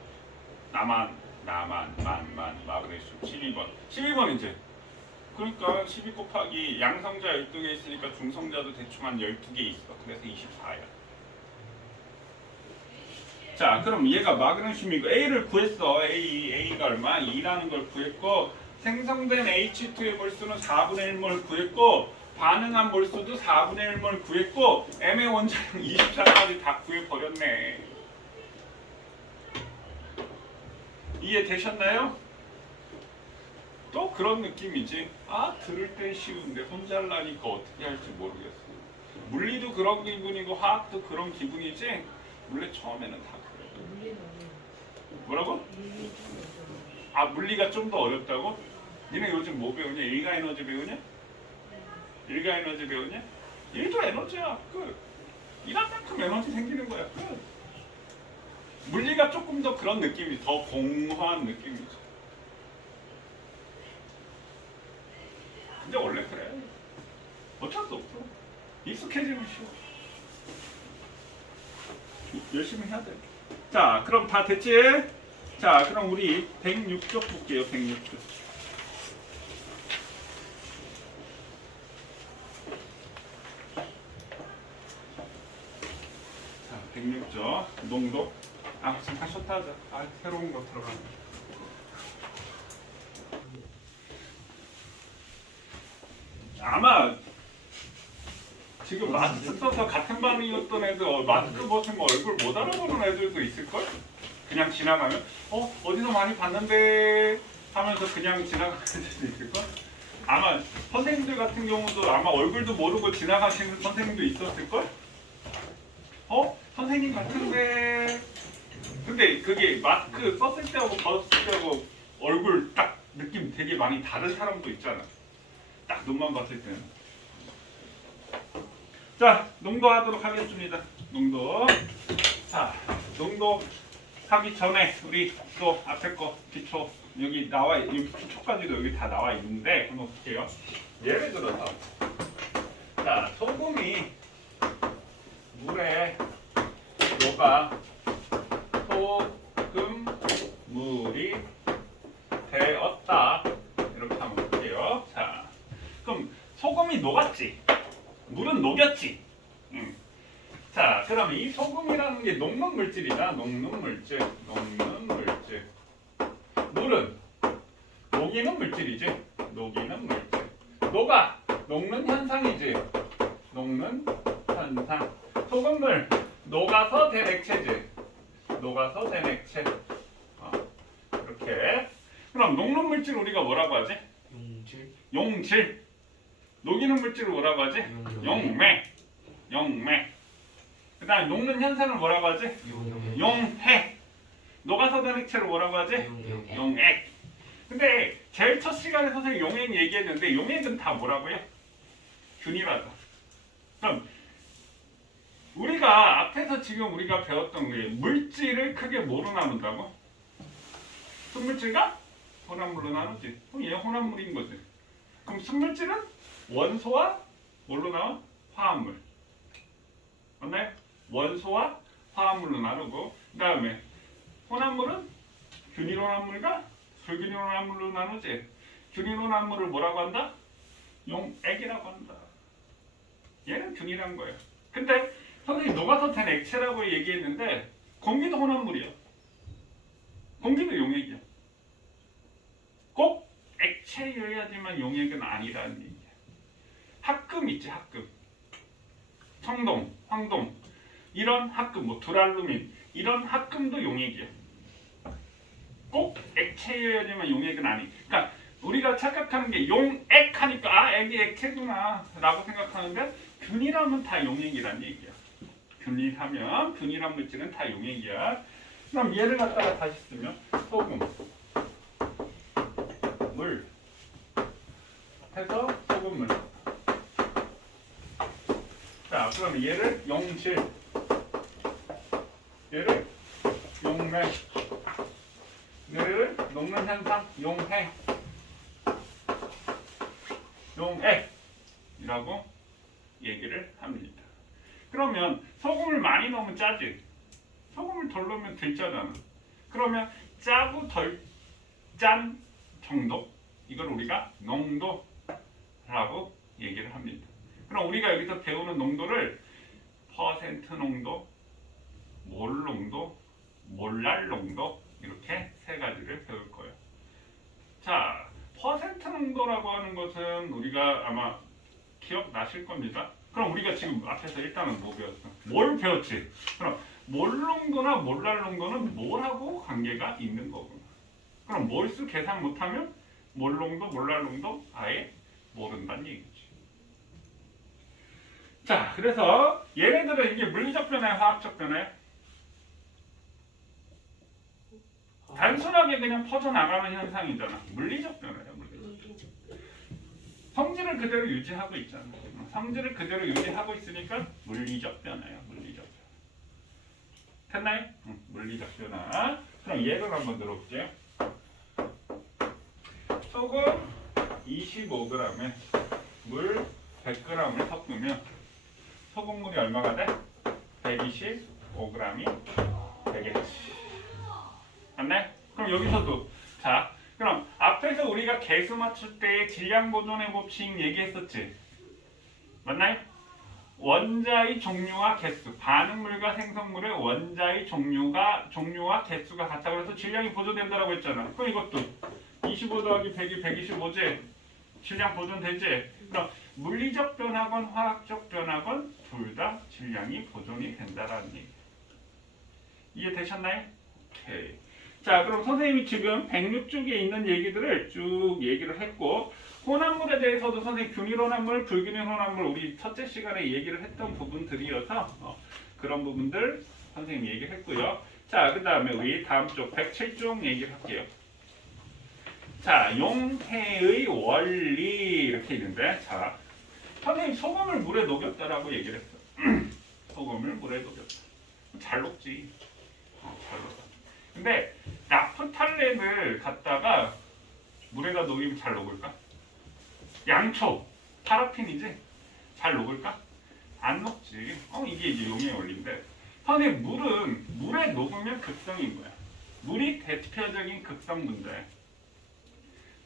나만 마그네슘 12번 이제. 그러니까 12 곱하기 양성자 12개 있으니까 중성자도 대충 한 12개 있어. 그래서 24야. 자, 그럼 얘가 마그네슘이고 A를 구했어. A가 얼마? 2라는 걸 구했고, 생성된 H2의 몰수는 4분의 1몰 구했고, 반응한 몰수도 4분의 1몰 구했고, M의 원자량 24까지 다 구해버렸네. 이해되셨나요? 또 그런 느낌이지. 들을 땐 쉬운데 혼자 하려니까 어떻게 할지 모르겠어. 물리도 그런 기분이고 화학도 그런 기분이지. 원래 처음에는 다 그래. 뭐라고? 물리가 좀 더 어렵다고? 니네 요즘 뭐 배우냐? 일가 에너지 배우냐? 일가 에너지 배우냐? 일도 에너지야. 끝. 일한 만큼 에너지 생기는 거야. 끝. 물리가 조금 더 그런 느낌이, 더 공허한 느낌이지. 근데 원래 그래. 어쩔 수 없어. 익숙해지면 쉬워. 열심히 해야 돼. 자, 그럼 다 됐지? 자, 그럼 우리 106쪽 볼게요. 106쪽. 자, 106쪽 농도. 아, 지금 다시 셨다 하자. 아, 새로운 거 들어가네. 아마 지금 마스크 써서 같은 반이었던 애들 마스크 벗으면 얼굴 못 알아보는 애들도 있을걸? 그냥 지나가면 어디서 많이 봤는데 하면서 그냥 지나가는 애들도 있을걸? 아마 선생님들 같은 경우도 아마 얼굴도 모르고 지나가시는 선생님도 있었을걸? 선생님 같은데 근데 그게 마스크 썼을 때하고 벗을 때하고 얼굴 딱 느낌 되게 많이 다른 사람도 있잖아. 딱 눈만 봤을 때는. 자, 농도 하도록 하겠습니다. 농도. 자, 농도 하기 전에 우리 또 앞에 거 기초 여기 나와 여기 기초까지도 여기 다 나와 있는데 한번 볼게요. 예를 들어서 자, 소금이 물에 녹아 소금 물이 되었다. 이렇게 한번 볼게요. 자, 그럼 소금이 녹았지. 물은 녹였지. 자, 그러면 이 소금이라는 게 녹는 물질이다. 녹는 물질, 녹는 물질. 물은 녹이는 물질이지. 녹이는 물질. 녹아, 녹는 현상이지. 녹는 현상. 소금물 녹아서 된 액체지. 녹아서 된 액체. 이렇게. 그럼 녹는 물질 우리가 뭐라고 하지? 용질. 용질. 녹이는 물질을 뭐라고 하지? 용매. 용매. 그 다음에 녹는 현상을 뭐라고 하지? 용해. 녹아서 된 액체를 뭐라고 하지? 용액. 근데 제일 첫 시간에 선생님 용액 얘기했는데 용액은 다 뭐라고요? 균일하다. 그럼 우리가 앞에서 지금 우리가 배웠던 게 물질을 크게 뭐로 나눈다고? 순물질과 혼합물로 나누지. 그럼 얘 혼합물인 거지. 그럼 순물질은 원소와 뭘로 나와? 화합물. 맞나요? 원소와 화합물로 나누고 그 다음에 혼합물은 균일혼합물과 불균일혼합물로 나누지. 균일혼합물을 뭐라고 한다? 용액이라고 한다. 얘는 균일한 거예요. 근데 선생님 녹아서 된 액체라고 얘기했는데 공기도 혼합물이야. 공기도 용액이야. 꼭 액체여야지만 용액은 아니라는 얘기야. 합금 있지, 합금. 청동, 황동 이런 합금, 뭐 두랄루민 이런 합금도 용액이야. 꼭 액체여야지만 용액은 아니. 그러니까 우리가 착각하는 게 용액 하니까 액이 액체구나 라고 생각하는데 균일하면 다 용액이란 얘기야. 균일하면 균일한 물질은 다 용액이야. 그럼 얘를 갖다가 다시 쓰면 소금, 물 해서 소금물. 자, 그럼 얘를 용질, 얘를 용매, 얘를 녹는 현상 용해, 용액이라고 얘기를 합니다. 그러면 소금을 많이 넣으면 짜지. 소금을 덜 넣으면 덜 짜잖아. 그러면 짜고 덜 짠 정도, 이걸 우리가 농도라고 얘기를 합니다. 그럼 우리가 여기서 배우는 농도를 퍼센트 농도, 몰 농도, 몰랄 농도 이렇게 세 가지를 배울 거예요. 자, 퍼센트 농도라고 하는 것은 우리가 아마 기억나실 겁니다. 그럼 우리가 지금 앞에서 일단은 뭐 배웠어? 뭘 배웠지? 그럼 몰 농도나 몰랄 농도는 뭘하고 관계가 있는 거구나. 그럼 몰수 계산 못하면 몰 농도, 몰랄 농도 아예 모른다는 얘기지. 자, 그래서 얘네들은 이게 물리적 변화야, 화학적 변화야? 단순하게 그냥 퍼져나가는 현상이잖아. 물리적 변화야, 물리적. 성질을 그대로 유지하고 있잖아. 성질을 그대로 유지하고 있으니까 물리적 변화야, 물리적 변화. 됐나요? 물리적 변화. 그럼 얘를 한번 들어볼게요. 소금 25g에 물 100g을 섞으면 소금물이 얼마가 돼? 125g이 되겠지. 맞네? 그럼 여기서도 자, 그럼 앞에서 우리가 개수 맞출 때 질량 보존의 법칙 얘기했었지. 맞나요? 원자의 종류와 개수, 반응물과 생성물의 원자의 종류와 개수가 같다고 해서 질량이 보존된다고 했잖아. 그럼 이것도 25 더하기 100이 125지? 질량 보존되지? 그럼 물리적 변화건 화학적 변화건 둘 다 질량이 보존이 된다라는 얘기. 이해되셨나요? 오케이. 자, 그럼 선생님이 지금 106쪽에 있는 얘기들을 쭉 얘기를 했고, 혼합물에 대해서도 선생님 균일 혼합물, 불균일 혼합물 우리 첫째 시간에 얘기를 했던 부분들이어서 그런 부분들 선생님 얘기를 했고요. 자, 그 다음에 우리 다음 쪽 107쪽 얘기를 할게요. 자, 용해의 원리 이렇게 있는데, 자, 선생님 소금을 물에 녹였다라고 얘기를 했어. 소금을 물에 녹였다. 잘 녹지. 잘 녹아. 근데 나프탈렌을 갖다가 물에다 녹이면 잘 녹을까? 양초, 파라핀이지? 잘 녹을까? 안 녹지. 이게 이제 용해의 원리인데, 선생님 물은 물에 녹으면 극성인 거야. 물이 대표적인 극성 분자야.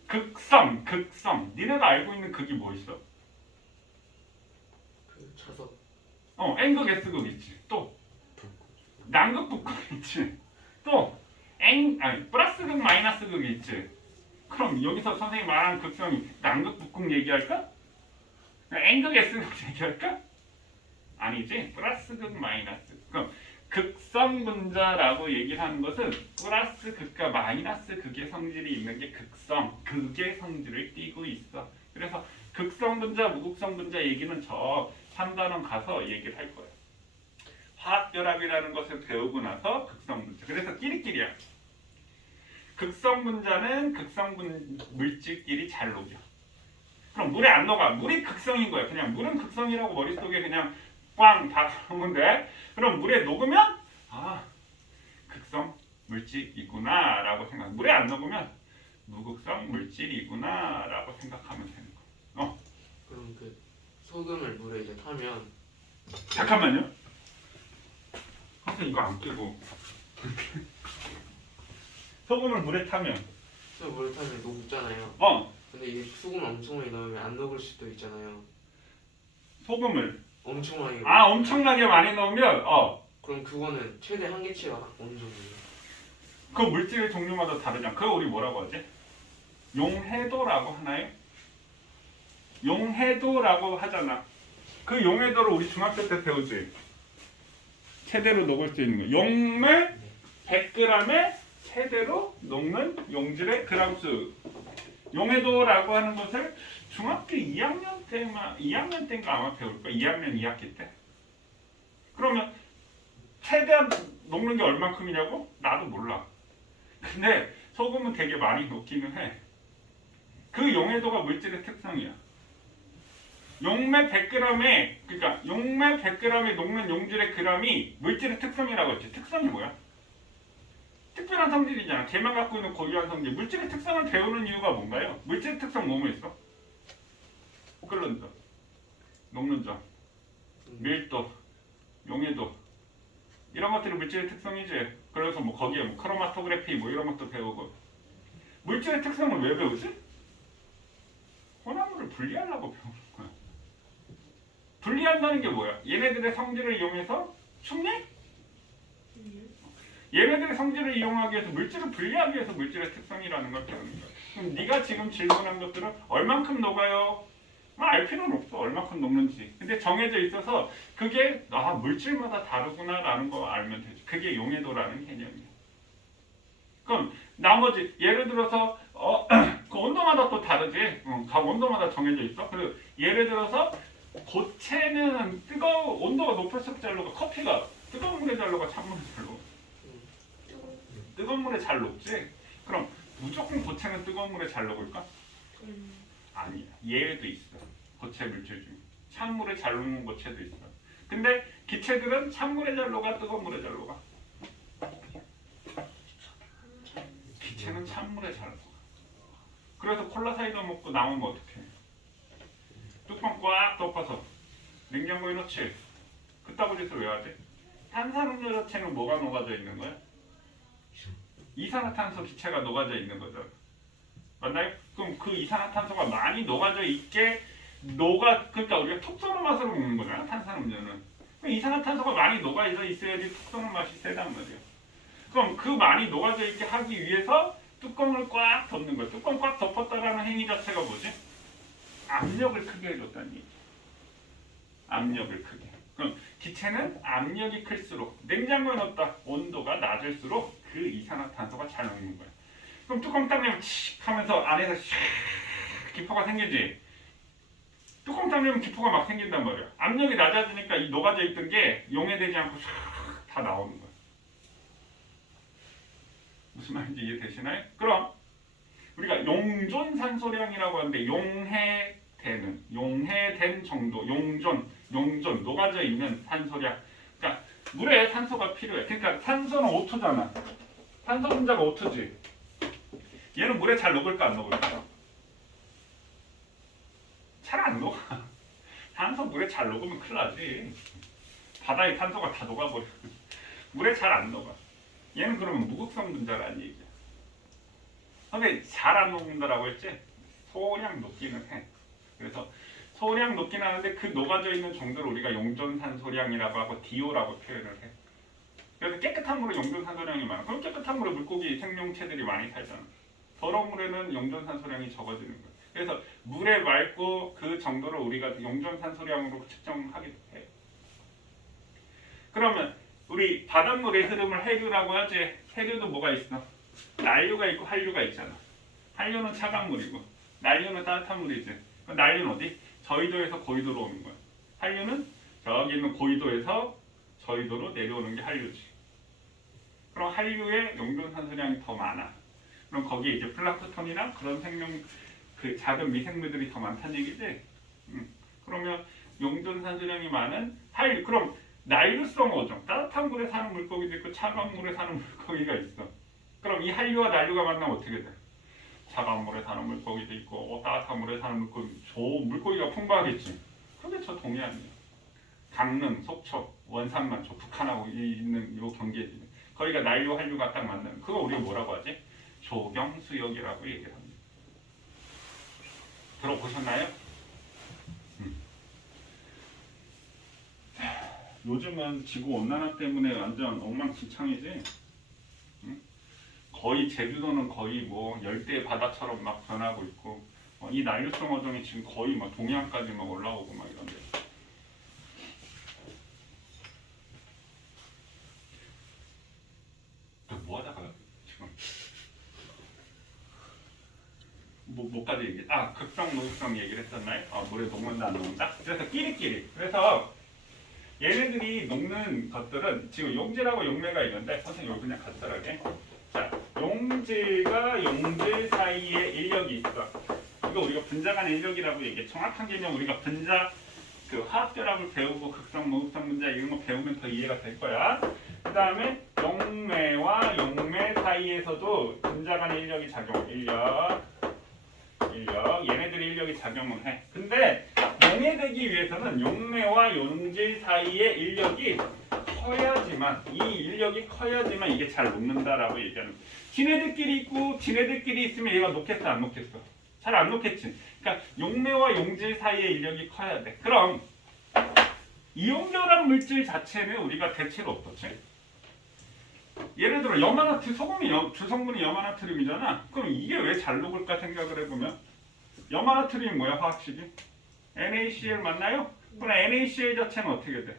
극성. 니네가 알고 있는 극이 뭐 있어? 그 자석. N극, S극 있지. 또 남극, 북극 있지. 또 플러스극, 마이너스극 있지. 그럼 여기서 선생님 말하는 극성이 남극, 북극 얘기할까? N극, S극 얘기할까? 아니지. 플러스극, 마이너스. 그럼 극성 분자라고 얘기를 하는 것은 플러스 극과 마이너스 극의 성질이 있는 게 극의 성질을 띠고 있어. 그래서 극성 분자, 무극성 분자 얘기는 저 3단원 가서 얘기를 할 거예요. 화학결합이라는 것을 배우고 나서 극성 분자. 그래서 끼리끼리야. 극성 분자는 물질끼리 잘 녹여. 그럼 물에 안 녹아. 물이 극성인 거야. 그냥 물은 극성이라고 머릿속에 그냥 꽝 다 가는 돼. 그럼 물에 녹으면 극성 물질이구나 라고 생각. 물에 안 녹으면 무극성 물질이구나 라고 생각하면 되는 거야. 그럼 그 소금을 물에 이제 타면 잠깐만요. 선생님 이거 안 끄고 소금을 물에 타면 물에 타면 녹잖아요. 근데 이게 소금을 엄청 많이 넣으면 안 녹을 수도 있잖아요. 소금을 엄청 많이. 엄청나게 많이 넣으면 그럼 그거는 최대 한계치가 어느 정도예요? 그 물질의 종류마다 다르잖아. 그거 우리 뭐라고 하지? 용해도라고 하나요? 용해도라고 하잖아. 그 용해도를 우리 중학교 때 배우지. 최대로 녹을 수 있는 거. 용물 100g에 최대로 녹는 용질의 그람수. 용해도라고 하는 것을 중학교 2학년 때인가 아마 배울 거야. 2학년 2학기 때. 그러면 최대한 녹는 게 얼만큼이냐고? 나도 몰라. 근데 소금은 되게 많이 녹기는 해. 그 용해도가 물질의 특성이야. 용매 100g에 그러니까 용매 100g에 녹는 용질의 그람이 물질의 특성이라고 했지. 특성이 뭐야? 특별한 성질이잖아. 걔만 갖고 있는 고유한 성질. 물질의 특성을 배우는 이유가 뭔가요? 물질의 특성 뭐뭐 있어? 끓는 점, 녹는 점, 밀도, 용해도 이런 것들이 물질의 특성이지. 그래서 거기에 크로마토그래피 이런 것도 배우고. 물질의 특성을 왜 배우지? 혼합물을 분리하려고 배우는 거야. 분리한다는 게 뭐야? 얘네들의 성질을 이용해서 충리? 얘네들의 성질을 이용하기 위해서 물질을 분리하기 위해서 물질의 특성이라는 걸 배우는 거야. 그럼 네가 지금 질문한 것들은 얼만큼 녹아요? 알 필요는 없어. 얼만큼 녹는지. 근데 정해져 있어서 그게 물질마다 다르구나라는 거 알면 되죠. 그게 용해도라는 개념이야. 그럼 나머지 예를 들어서 그 온도마다 또 다르지. 각 온도마다 정해져 있어. 그리고 예를 들어서 고체는 온도가 높을수록 잘 녹아. 커피가 뜨거운 물에 잘 녹아, 찬물에 잘 녹아. 뜨거운 물에 잘 녹지. 그럼 무조건 고체는 뜨거운 물에 잘 녹을까? 아니야. 예외도 있어. 고체 물질 중에. 찬물에 잘 녹는 고체도 있어. 근데 기체들은 찬물에 잘 녹아, 뜨거운 물에 잘 녹아? 기체는 찬물에 잘 녹아. 그래서 콜라 사이다 먹고 남으면 어떡해? 뚜껑 꽉 덮어서 냉장고에 넣지. 그따구 짓을 왜 하지? 탄산음료 자체는 뭐가 녹아져 있는 거야? 이산화탄소 기체가 녹아져 있는 거죠. 맞나요? 그럼 그 이산화탄소가 많이 녹아져 있게 그러니까 우리가 톡 쏘는 맛으로 먹는 거잖아, 탄산음료는. 그럼 이산화탄소가 많이 녹아져 있어야지 톡 쏘는 맛이 세단 말이야. 그럼 그 많이 녹아져 있게 하기 위해서 뚜껑을 꽉 덮는 거야. 뚜껑 꽉 덮었다라는 행위 자체가 뭐지? 압력을 크게 해줬다는 얘기. 압력을 크게. 그럼 기체는 압력이 클수록 냉장고에 넣었다 온도가 낮을수록 그 이산화탄소가 잘 녹는 거야. 그럼 뚜껑 딱 열면 칙 하면서 안에서 샥 기포가 생기지. 뚜껑 딱 열면 기포가 막 생긴단 말이야. 압력이 낮아지니까 이 녹아져 있던 게 용해되지 않고 샥 다 나오는 거야. 무슨 말인지 이해되시나요? 그럼 우리가 용존산소량이라고 하는데 용해된 정도, 용존 녹아져 있는 산소량. 그러니까 물에 산소가 필요해. 그러니까 산소는 O2잖아. 산소 분자가 O2지. 얘는 물에 잘 녹을까 안 녹을까? 잘 안 녹아. 산소 물에 잘 녹으면 큰일 나지. 바다의 산소가 다 녹아버려. 물에 잘 안 녹아. 얘는 그러면 무극성 분자라는 얘기야. 근데 잘 안 녹는다라고 했지? 소량 녹기는 해. 그래서 소량 녹긴 하는데 그 녹아져 있는 정도를 우리가 용존산소량이라고 하고 DO라고 표현을 해. 그래서 깨끗한 물에 용존산소량이 많아. 그럼 깨끗한 물에 물고기 생명체들이 많이 살잖아. 더러운 물에는 용존산소량이 적어지는 거야. 그래서 물에 맑고 그 정도를 우리가 용존산소량으로 측정하기도 해. 그러면 우리 바닷물의 흐름을 해류라고 하지. 해류도 뭐가 있어? 난류가 있고 한류가 있잖아. 한류는 차가운 물이고 난류는 따뜻한 물이지. 그럼 난류는 어디? 저위도에서 고위도로 오는 거야. 한류는 저기 있는 고위도에서 저위도로 내려오는 게 한류지. 그럼 한류의 용존산소량이 더 많아. 그럼 거기에 이제 플랑크톤이나 그런 그 작은 미생물들이 더 많다는 얘기지. 그러면 용존산소량이 많은 한류. 그럼 난류성 어종, 따뜻한 물에 사는 물고기도 있고 차가운 물에 사는 물고기가 있어. 그럼 이 한류와 난류가 만나면 어떻게 돼? 차가운 물에 사는 물고기도 있고 따뜻한 물에 사는 물고기, 물고기가 풍부하겠지. 그게 저 동해안이야. 강릉, 속초, 원산만, 저 북한하고 있는 요 경계지. 거기가 난류, 한류가 딱 만나는. 그거 우리가 뭐라고 하지? 조경수역이라고 얘기를 합니다. 들어보셨나요? 요즘은 지구 온난화 때문에 완전 엉망진창이지. 거의 제주도는 거의 뭐 열대 바다처럼 막 변하고 있고, 이 난류성 어종이 지금 거의 막 동해안까지 막 올라오고 막 이런데. 뭐 하다가 지금 뭐까지 얘기? 극성, 노극성 얘기를 했었나요? 물에 녹는다 안 녹는다? 그래서 끼리끼리. 그래서 얘네들이 녹는 것들은 지금 용질하고 용매가 있는데 선생님 여기 그냥 간단하게. 자, 용질과 용질 사이에 인력이 있어. 이거 우리가 분자 간 인력이라고 얘기해. 정확한 개념 우리가 분자 그 화학결합을 배우고 극성, 무극성 분자 이런 거 배우면 더 이해가 될 거야. 그 다음에 용매와 용매 사이에서도 분자 간 인력이 작용. 인력. 얘네들이 인력이 작용을 해. 근데 용해되기 위해서는 용매와 용질 사이의 인력이 커야지만, 이 인력이 커야지만 이게 잘 녹는다라고 얘기하는 거야. 지네들끼리 있고 지네들끼리 있으면 얘가 녹겠어 안 녹겠어? 잘 안 녹겠지. 그러니까 용매와 용질 사이의 인력이 커야 돼. 그럼 이온결합 물질 자체는 우리가 대체로 어떻지? 예를 들어 염화나트륨, 소금이 주성분이 염화나트륨이잖아. 그럼 이게 왜 잘 녹을까 생각을 해보면, 염화나트륨이 뭐야 화학식이? NaCl 맞나요? 그럼 NaCl 자체는 어떻게 돼?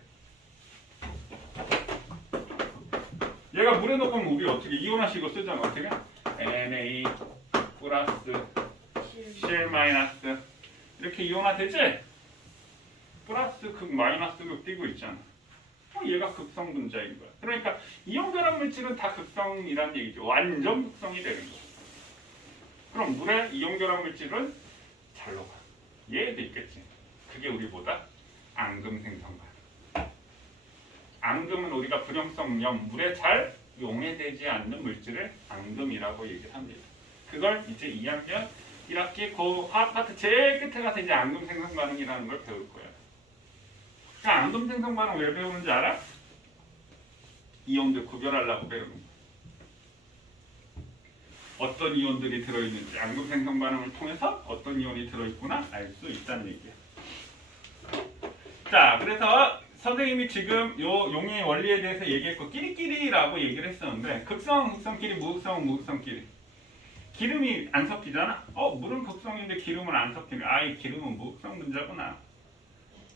얘가 물에 녹으면 우리 어떻게 이온화식으로 쓰잖아. 어떻게? Na 플러스 Cl 마이너스 이렇게 이온화되지? 플러스 극 마이너스 극 띄고 있잖아. 얘가 극성 분자인 거야. 그러니까 이온결합 물질은 다 극성이란 얘기죠. 완전 극성이 되는 거야. 그럼 물에 이온결합 물질은 잘 녹아. 얘도 있겠지. 그게 우리 뭐다? 앙금 생성관. 앙금은 우리가 불용성 염, 물에 잘 용해되지 않는 물질을 앙금이라고 얘기를 합니다. 그걸 이제 2학년 1학기 그 화학 파트 제일 끝에 가서 이제 앙금 생성 반응이라는 걸 배울 거야. 그 앙금 생성 반응 왜 배우는지 알아? 이온들 구별하려고 배우는 거야. 어떤 이온들이 들어있는지 앙금 생성 반응을 통해서 어떤 이온이 들어있구나 알 수 있다는 얘기야. 자, 그래서 선생님이 지금 요 용의 원리에 대해서 얘기했고 끼리끼리라고 얘기를 했었는데 극성, 흑성끼리, 무극성, 무극성끼리. 기름이 안 섞이잖아. 물은 극성인데 기름은 안 섞이네. 이 기름은 무극성 분자구나.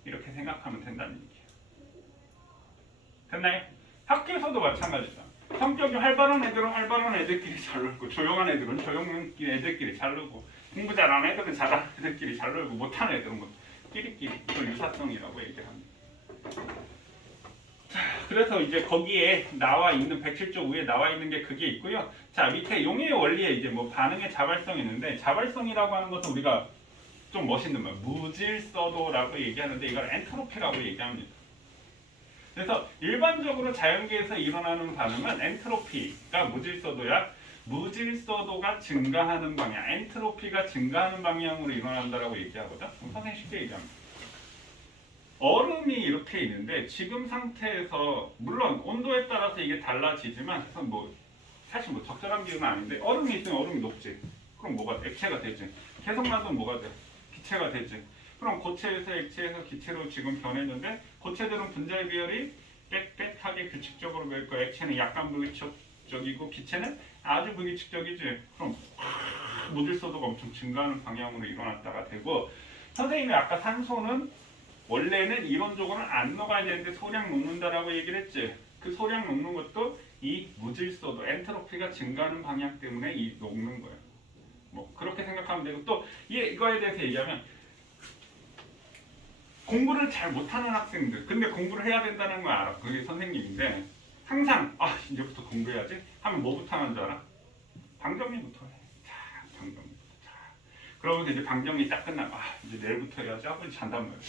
이렇게 생각하면 된다는 얘기야. 됐나요? 학교에서도 마찬가지다. 성격이 활발한 애들은 활발한 애들끼리 잘 놀고 조용한 애들은 조용한 애들끼리 잘 놀고 공부 잘하는 애들은 잘하는 애들끼리 잘 놀고 못하는 애들은 뭐 끼리끼리 이걸 유사성이라고 얘기를 합니다. 자, 그래서 이제 거기에 나와 있는 107쪽 위에 나와 있는 게 그게 있고요. 자, 밑에 용의 원리에 이제 뭐 반응의 자발성이 있는데 자발성이라고 하는 것은 우리가 좀 멋있는 말 무질서도라고 얘기하는데 이걸 엔트로피라고 얘기합니다. 그래서 일반적으로 자연계에서 일어나는 반응은 엔트로피가 무질서도야. 무질서도가 증가하는 방향, 엔트로피가 증가하는 방향으로 일어난다라고 얘기하거든. 그럼 선생님 쉽게 얘기합니다. 얼음이 이렇게 있는데 지금 상태에서 물론 온도에 따라서 이게 달라지지만 사실 적절한 비유는 아닌데 얼음이 있으면 얼음이 녹지. 그럼 뭐가 돼? 액체가 되지. 계속 놔두면 뭐가 돼? 기체가 되지. 그럼 고체에서 액체에서 기체로 지금 변했는데 고체들은 분자의 비율이 빽빽하게 규칙적으로 될 거야. 액체는 약간 불규칙적이고 기체는 아주 불규칙적이지. 그럼 무질서도가 엄청 증가하는 방향으로 일어났다가 되고 선생님이 아까 산소는 원래는 이론적으로는 안 녹아야 되는데 소량 녹는다라고 얘기를 했지. 그 소량 녹는 것도 이 무질서도 엔트로피가 증가하는 방향 때문에 이 녹는 거예요. 뭐 그렇게 생각하면 되고 또 이거에 대해서 얘기하면 공부를 잘 못하는 학생들 근데 공부를 해야 된다는 걸 알아. 그게 선생님인데 항상 이제부터 공부해야지 하면 뭐부터 하는 줄 알아? 방정리부터 해. 자, 방정리부터. 자. 그러면 이제 방정리 딱 끝나고 이제 내일부터 해야지 하고 이제 잔단 말이야.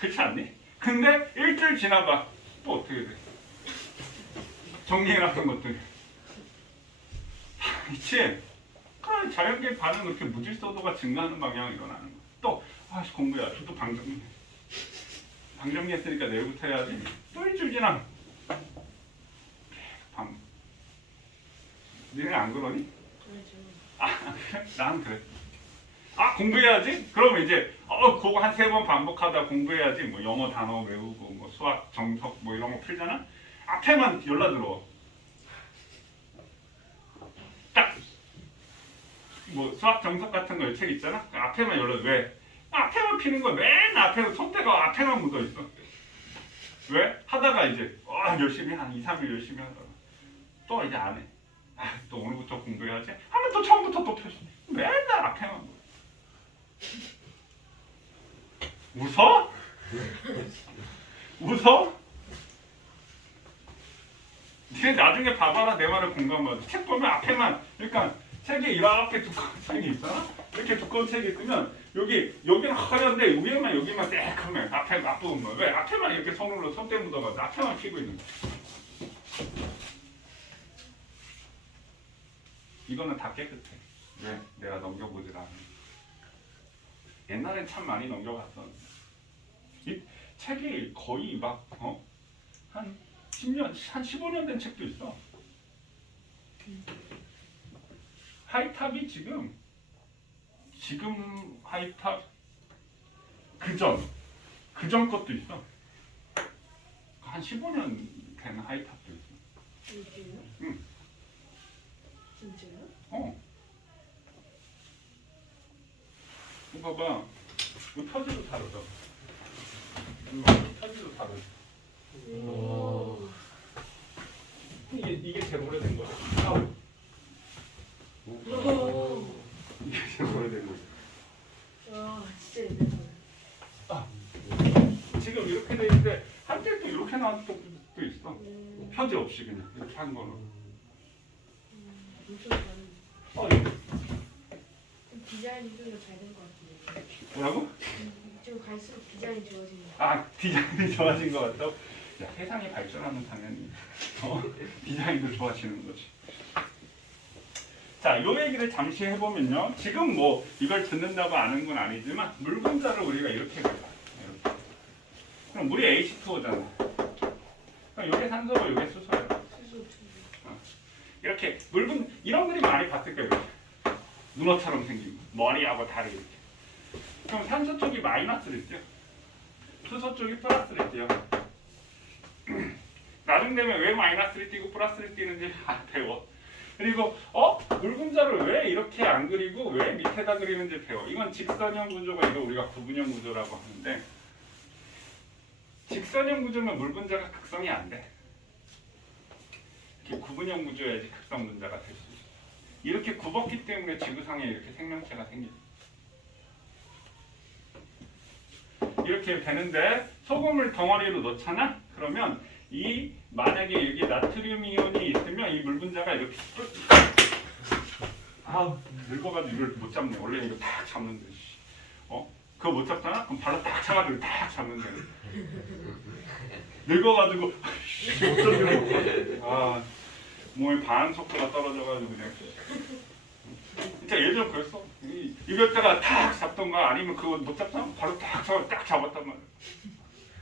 그렇지 않니? 근데 일주일 지나봐. 또 어떻게 돼? 정리해놨던 것들. 그치? 그럼 자연계 반응 그렇게 무질서도가 증가하는 방향으로 일어나는 거야. 또 공부해야지. 또 방정리. 방정리했으니까 내일부터 해야지. 또 일주일 지나. 니네 안 그러니? 그래? 난 그래. 공부해야지? 그러면 이제 그거 한 3번 반복하다 공부해야지. 뭐 영어 단어 외우고 뭐 수학 정석 뭐 이런 거 풀잖아? 앞에만 연락 들어. 딱 뭐 수학 정석 같은 거 책 있잖아? 그 앞에만 연락. 왜? 앞에만 피는 거야. 맨 앞에서 손대가 앞에만 묻어 있어. 왜? 하다가 이제 열심히 한 2, 3일 열심히 하다가 또 이제 안 해. 또 오늘부터 공부해야지. 하면 또 처음부터 또 펴지. 맨날 앞에만 묻어. 웃어? 웃어? 니네 나중에 봐봐라. 내 말을 공감하지. 책 보면 앞에만 그러니까 책에 이렇게 두꺼운 책이 있잖아? 이렇게 두꺼운 책이 있으면 여기는 허연데 위에만 여기만 떼하면 앞부분만 왜? 앞에만 이렇게 손으로 손때 묻어가지고 앞에만 피고 있는 거야. 이거는 다 깨끗해. 왜? 내가 넘겨보질 않아. 옛날엔 참 많이 넘겨갔었는데 이 책이 거의 한 10년, 한 15년 된 책도 있어. 하이탑이 지금 하이탑 그전 것도 있어. 한 15년 된 하이탑도 있어. 진짜요? 응. 진짜요? 이거 봐봐. 이 표지도 다르죠. 표지도 다르죠. 오. 이게 제일 오래된 거야. 이게 제일 오래된 거야. 와 진짜 옛날에. 지금 이렇게 돼 있는데 한때 또 이렇게 나온 것도 있어. 표지 없이 그냥 이렇게 한 거는. 엄청 다른. 디자인이 좀 더 잘 된 것 같은데. 뭐라고? 좀 갈수록 디자인이 좋아지는 것 디자인이 좋아진 것 같다고? 야, 세상이 발전하면 당연히 디자인도 좋아지는 거지. 자, 요 얘기를 잠시 해보면요. 지금 이걸 듣는다고 아는 건 아니지만 물 분자를 우리가 이렇게 그려. 이렇게. 그럼 물이 H2O잖아. 그럼 요게 산소고 요게 수소야. 수소 두 이렇게 묽은 이런 그림 많이 봤을 거예요. 이렇게. 문어처럼 생긴 거. 머리하고 다리 이렇게. 그럼 산소 쪽이 마이너스를 띄요. 수소 쪽이 플러스를 띄요. 나중 되면 왜 마이너스를 띄고 플러스를 띄는지 안 배워. 그리고 묽은 자를 왜 이렇게 안 그리고 왜 밑에다 그리는지 배워. 이건 직선형 구조가 이거 우리가 구분형 구조라고 하는데 직선형 구조면 묽은 자가 극성이 안 돼. 이렇게 구분형 구조여야지 극성 분자가 될 수 있어. 이렇게 굽었기 때문에 지구상에 이렇게 생명체가 생겨. 이렇게 되는데 소금을 덩어리로 넣잖아? 그러면 만약에 여기 나트륨 이온이 있으면 이 물 분자가 이렇게 늙어가지고 이걸 못 잡네. 원래 이거 딱 잡는데 그거 못 잡잖아? 그럼 발로 딱 잡아가지고 딱 잡는데 늙어가지고 못 잡는 몸의 반응 속도가 떨어져가지고 그냥 진짜 예전에 그랬어. 이겼다가 딱 잡던가 아니면 그거 못 잡잖아? 발로 딱 잡았단 말이야.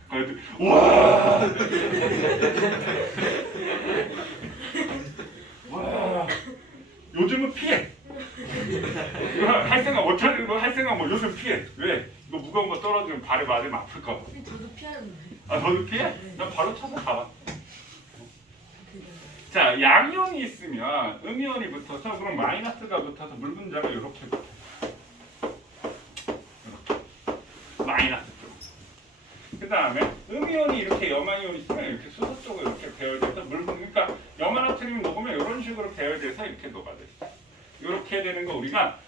그래도 와 요즘은 피해. 이거 할 생각 못 하는 거 할 생각 뭐 요즘 피해. 왜? 이거 무거운 거 떨어지면 발에 맞으면 아플까 봐. 저도 피하는데. 너도 피해? 나 바로 쳐서 가봐. 자, 양이온이 있으면 음이온이 붙어서 그럼 마이너스가 붙어서 물 분자가 이렇게 붙어. 이렇게 마이너스 쪽. 그 다음에 음이온이 이렇게 염화이온이 있으면 이렇게 수소 쪽으로 이렇게 배열돼서 물 그러니까 염화나트륨 녹으면 이런 식으로 배열돼서 이렇게 녹아져 있어. 이렇게 되는 거 우리가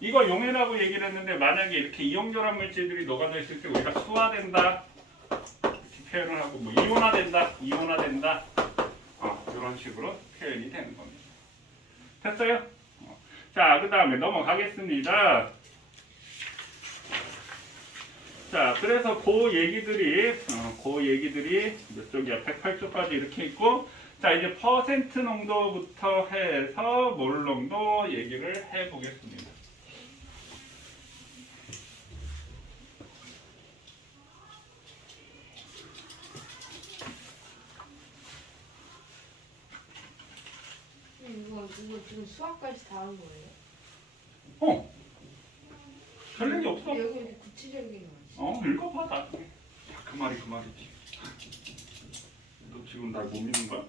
이거 용해라고 얘기를 했는데 만약에 이렇게 이온 결합 물질들이 녹아져 있을 때 우리가 수화된다 이렇게 표현을 하고 뭐 이온화된다 이런 식으로 표현이 되는 겁니다. 됐어요? 자, 그 다음에 넘어가겠습니다. 자, 그래서 그 얘기들이 몇 쪽이야? 108쪽까지 이렇게 있고, 자, 이제 퍼센트 농도부터 해서 몰 농도 얘기를 해보겠습니다. 이거 지금 수학까지 다 한 거예요? 별 얘기 없어. 여기 이렇게 구체적인 거. 읽어봐 나중에. 야, 그 말이지. 너 지금 날 못 믿는 거야?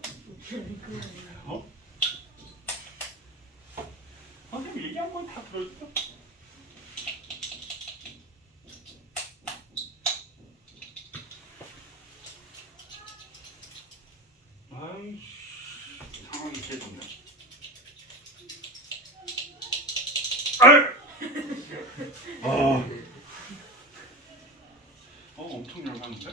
선생님 얘기한 건 다 들어있어. 아이씨, 상황이 깨졌네. 엄청 열받는데?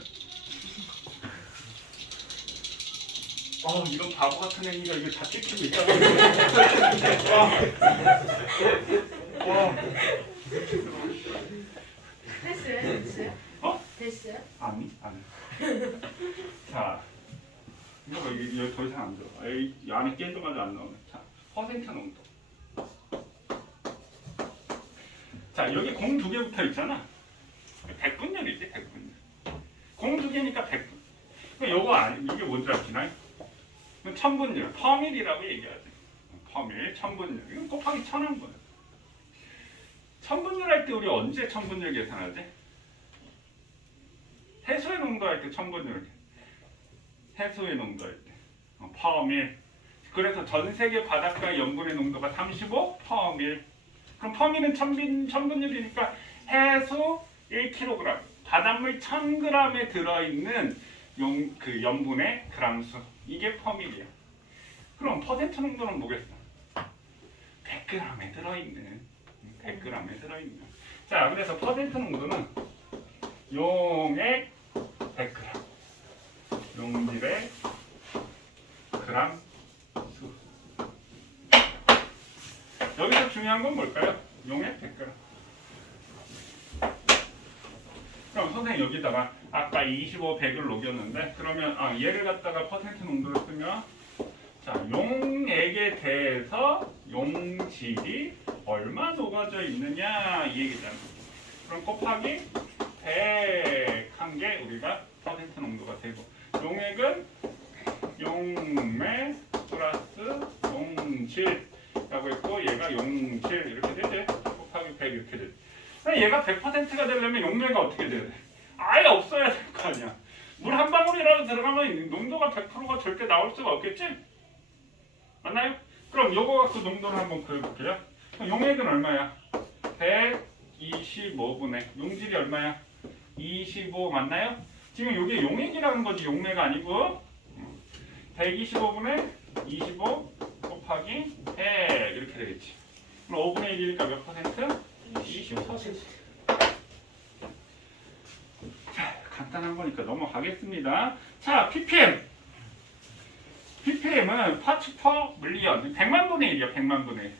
이런 바보 같은 애니가 이거 다 찍히고 있다고. 됐어요? 됐어요? 아니. 자, 이거 더 이상 안 들어. 이 안에 깨져가지고 안 나오네. 자, 퍼센트 농도. 자, 여기 공 두 개 붙어 있잖아. 100분열이지, 100분열. 공 두 개니까 100분. 요거 이게 뭔지 아시나요? 이건 천분열, 퍼밀이라고 얘기하지. 퍼밀, 천분열. 이건 곱하기 1000한 거예요. 천분열 할 때 우리 언제 천분열 계산하지? 해수의 농도 할 때 천분열. 해수의 농도 할 때. 퍼밀. 그래서 전 세계 바닷가 염분의 농도가 35 퍼밀. 그럼 퍼밀은 천분율이니까 해수 1kg, 바닷물 1000g에 들어있는 그 염분의 그람수. 이게 퍼밀이야. 그럼 퍼센트 농도는 뭐겠어? 100g에 들어있는. 100g에 들어있는. 자, 그래서 퍼센트 농도는 용액 100g. 용질의 그람 수. 여기서 중요한 건 뭘까요? 용액 100g. 그럼 선생님 여기다가 아까 25, 100을 녹였는데 그러면 얘를 갖다가 퍼센트 농도를 쓰면 자, 용액에 대해서 용질이 얼마 녹아져 있느냐 이 얘기잖아. 그럼 곱하기 100 한 게 우리가 100% 농도가 되고 용액은 용매 플러스 용질라고 했고 얘가 용질 이렇게 되지. 곱하기 100 이렇게 되지. 얘가 100%가 되려면 용매가 어떻게 돼야 돼? 아예 없어야 될 거 아니야. 물 한 방울이라도 들어가면 농도가 100%가 절대 나올 수가 없겠지? 맞나요? 그럼 요거 갖고 농도를 한번 그려볼게요. 용액은 얼마야? 125분의 용질이 얼마야? 25 맞나요? 지금 이게 용액이라는 거지 용매가 아니고 125분의 25 곱하기 100 이렇게 되겠지. 그럼 5분의 1이니까 몇 퍼센트? 20%. 자, 간단한 거니까 넘어가겠습니다. 자, ppm. ppm은 파츠 퍼 밀리언 100만 분의 1이야. 100만 분의 1.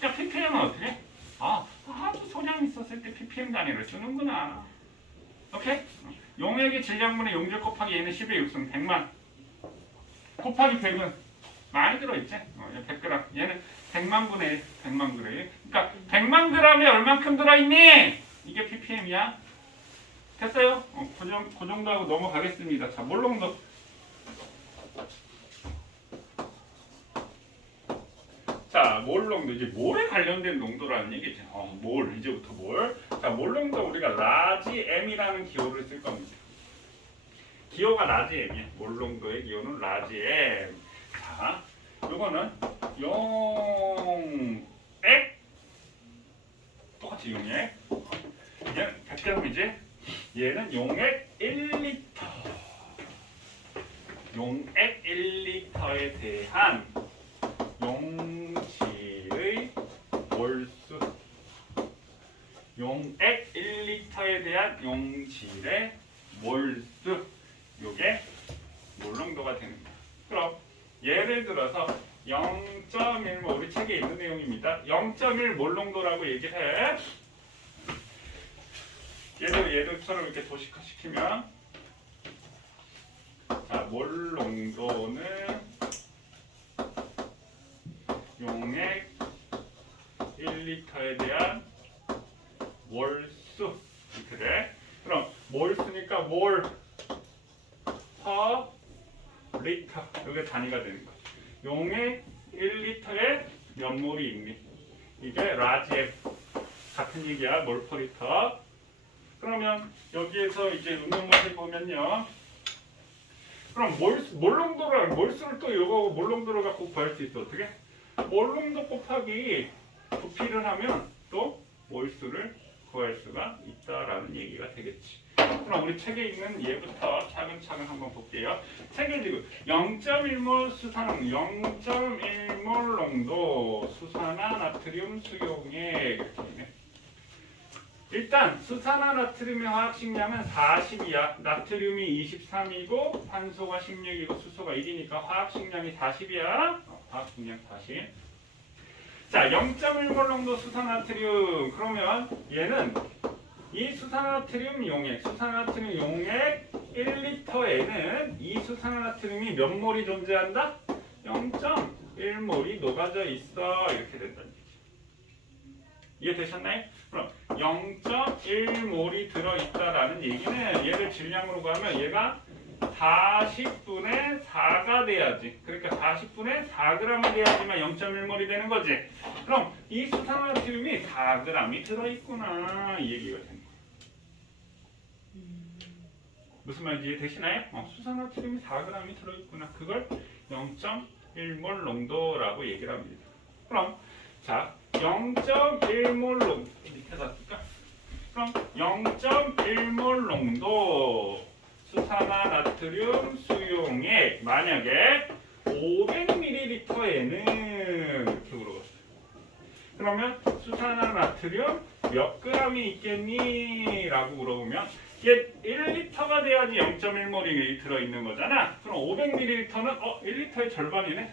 자, ppm은 어떻게? 아주 소량 있었을 때 ppm 단위를 쓰는구나. 오케이? 용액의 질량분의 용질 곱하기 얘는 10의 6승 100만 곱하기 100은 많이 들어있지? 100g 얘는 100만 분의 1 100만 g 그러니까 100만 g에 얼만큼 들어있니? 이게 ppm이야. 됐어요? 그 정도 하고 넘어가겠습니다. 자, 몰농도. 자, 몰농도 이제 몰에 관련된 농도라는 얘기죠. 몰 이제부터 몰. 자, 몰농도 우리가 라지 m이라는 기호를 쓸 겁니다. 기호가 라지 m이야. 몰농도의 기호는 라지 m. 자, 요거는 용액 똑같이 용액. 얘는 100g이지. 얘는 용액 1리터. 용액 1리터에 대한 용질의 몰수. 용액 1리터에 대한 용질의 몰수. 요게 몰농도가 되는 거야. 그럼 예를 들어서 0.1몰 우리 책에 있는 내용입니다. 0.1 몰농도라고 얘기를 해. 얘들처럼 이렇게 도식화시키면 자, 몰농도는 용액 1리터에 대한 몰수 이렇게 돼. 그럼 몰수니까 몰 퍼 리터 이게 단위가 되는 거야. 용액 1리터에 몇 몰이 있니? 이게 라지 M 같은 얘기야. 몰 퍼 리터. 그러면 여기에서 이제 응용을 해보면요. 그럼 몰농도를 또 이거 몰농도를 갖고 구할 수 있어. 어떻게? 몰농도 곱하기 부피를 하면 또 몰수를 구할 수가 있다라는 얘기가 되겠지. 그럼 우리 책에 있는 얘부터 차근차근 한번 볼게요. 책에 지금 0.1몰 수산, 0.1몰 농도 수산화 나트륨 수용액 이렇게 있네. 일단 수산화 나트륨의 화학식량은 40이야. 나트륨이 23이고 산소가 16이고 수소가 1이니까 화학식량이 40이야. 화학식량 40. 자, 0.1몰 농도 수산화나트륨. 그러면 얘는 이 수산화나트륨 용액, 수산화나트륨 용액 1리터에는 이 수산화나트륨이 몇 몰이 존재한다? 0.1몰이 녹아져 있어. 이렇게 된다는 얘기죠. 이해되셨나요? 그럼 0.1몰이 들어있다라는 얘기는 얘를 질량으로 구하면 얘가 40분의 4가 돼야지. 그러니까 40분의 4g이 돼야지만 0.1몰이 되는 거지. 그럼 이 수산화나트륨이 4g이 들어있구나. 이 얘기가 되는 거야. 무슨 말인지 이해되시나요? 수산화나트륨이 4g이 들어있구나. 그걸 0.1몰 농도라고 얘기를 합니다. 그럼 자, 0.1몰 농도 밑에다 쓸까? 그럼 0.1몰 농도 수산화나트륨 수용액 만약에 500ml에는 이렇게 물어봤어요. 그러면 수산화나트륨 몇 g이 있겠니? 라고 물어보면 이게 1리터가 돼야지 0.1몰이 들어있는 거잖아. 그럼 500ml는 1리터의 절반이네.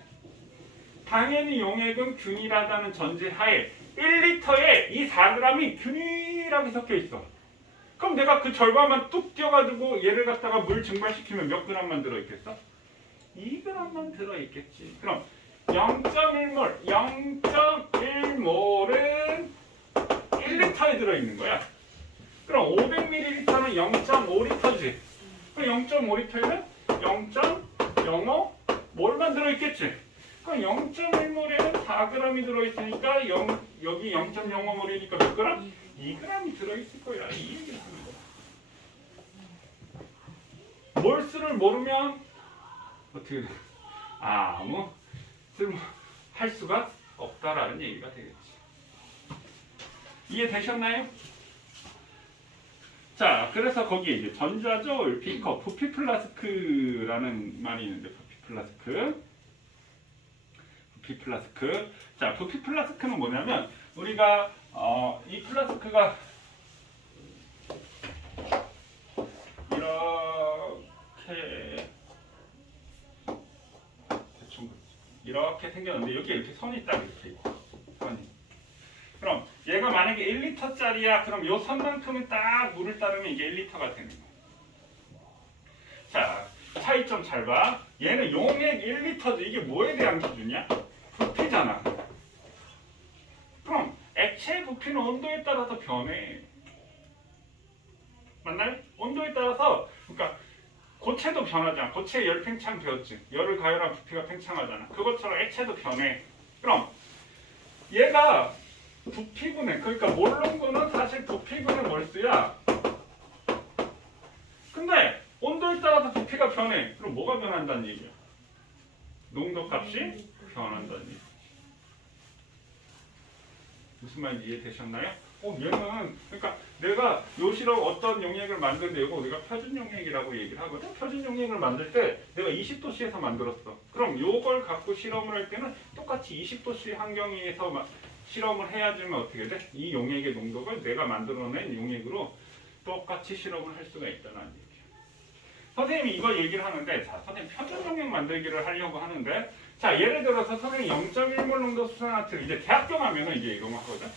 당연히 용액은 균일하다는 전제하에 1리터에 이 4g이 균일하게 섞여 있어. 그럼 내가 그 절반만 뚝 띄어가지고 얘를 갖다가 물 증발시키면 몇 g만 들어있겠어? 2g만 들어있겠지. 그럼 0.1몰, 0.1몰은 1리터에 들어있는 거야. 그럼 500ml는 0.5리터지. 그럼 그럼 0.5리터에는 0.05 몰만 들어있겠지. 그럼 0.1몰에는 4g이 들어있으니까 여기 0.05몰이니까 몇 g? 2g이 들어있을 거야. 이 얘기를 하는 거야. 몰수를 모르면 어떻게 돼? 아무 할 수가 없다라는 얘기가 되겠지. 이해되셨나요? 자, 그래서 거기에 이제 전자저울, 비커, 부피 플라스크라는 말이 있는데 부피 플라스크. 자, 부피 플라스크는 뭐냐면 우리가 이 플라스크가 이렇게 대충 이렇게 생겼는데 여기 이렇게 선이 딱 이렇게 있고 선이. 그럼 얘가 만약에 1리터짜리야. 그럼 요 선만큼은 딱 물을 따르면 이게 1리터가 되는 거야. 자, 차이점 잘 봐. 얘는 용액 1리터죠. 이게 뭐에 대한 기준이야? 부피잖아. 그럼 액체의 부피는 온도에 따라서 변해. 맞나요? 온도에 따라서, 그러니까 고체도 변하잖아. 고체에 열 팽창 되었지. 열을 가열한 부피가 팽창하잖아. 그것처럼 액체도 변해. 그럼 얘가 부피분해. 그러니까 몰롱도는 사실 부피분해 몰수야. 근데 온도에 따라서 부피가 변해. 그럼 뭐가 변한다는 얘기야? 농도값이 변한다는 얘기. 무슨 말인지 이해되셨나요? 얘는 그러니까 내가 요 실험 어떤 용액을 만드는데 이거 우리가 표준 용액이라고 얘기를 하거든. 표준 용액을 만들 때 내가 20도씨에서 만들었어. 그럼 요걸 갖고 실험을 할 때는 똑같이 20도씨 환경에서 실험을 해야지만 어떻게 돼? 이 용액의 농도를 내가 만들어낸 용액으로 똑같이 실험을 할 수가 있다는 얘기야. 선생님이 이거 얘기를 하는데, 자, 선생님 표준 용액 만들기를 하려고 하는데, 자, 예를 들어서 선생님 0.1몰 농도 수산화트를 이제 대학교 가면은 이제 이런 거 하거든.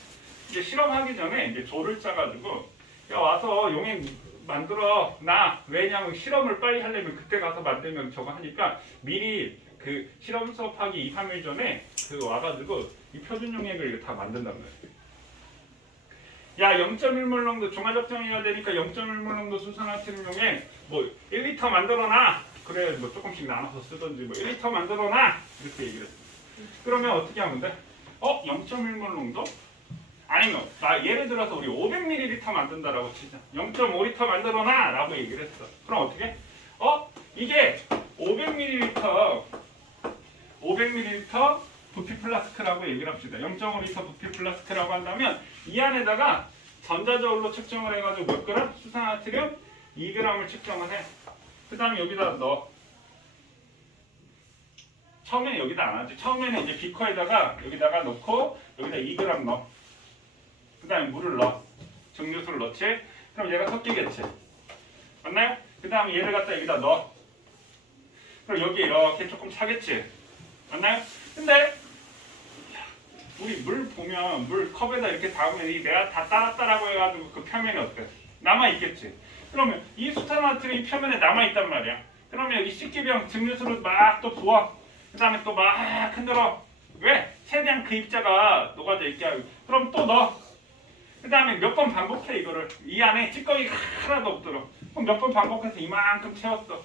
이제 실험하기 전에 이제 조를 짜가지고, 야, 와서 용액 만들어 놔. 왜냐면 실험을 빨리 하려면 그때 가서 만들면 저거 하니까 미리 그 실험 수업하기 2, 3일 전에 그 와가지고 이 표준 용액을 다 만든단 말이야. 야, 0.1몰 농도 중화적정해야 되니까 0.1몰 농도 수산화트륨 용액 뭐 1리터 만들어놔. 그래, 뭐 조금씩 나눠서 쓰던지 뭐 1리터 만들어놔. 이렇게 얘기를 했어. 그러면 어떻게 하면 돼? 0.1몰 농도? 아니면 나 예를 들어서 우리 500ml 만든다라고 치자. 0.5리터 만들어놔 라고 얘기를 했어. 그럼 어떻게? 이게 500ml 부피 플라스크라고 얘기를 합시다. 0.5리터 부피 플라스크라고 한다면 이 안에다가 전자저울로 측정을 해가지고 몇 그램? 수산화트륨 2g을 측정을 해. 그 다음에 여기다 넣어. 처음에는 여기다 안 하지. 처음에는 이제 비커에다가 여기다가 넣고 여기다 2g 넣어. 그 다음에 물을 넣어. 증류수를 넣지. 그럼 얘가 섞이겠지. 맞나요? 그 다음에 얘를 갖다 여기다 넣어. 그럼 여기 이렇게 조금 차겠지. 맞나요? 근데 우리 물 보면 물 컵에다 이렇게 닿으면 내가 다 따랐다라고 해가지고 그 표면이 어때? 남아있겠지. 그러면 이 수산화트륨이 표면에 남아있단 말이야. 그러면 여기 식기병 증류수를 막 또 부어. 그 다음에 또 막 흔들어. 왜? 최대한 그 입자가 녹아져 있게 하고. 그럼 또 넣어. 그 다음에 몇 번 반복해 이거를. 이 안에 찌꺼기가 하나도 없도록. 그럼 몇 번 반복해서 이만큼 채웠어.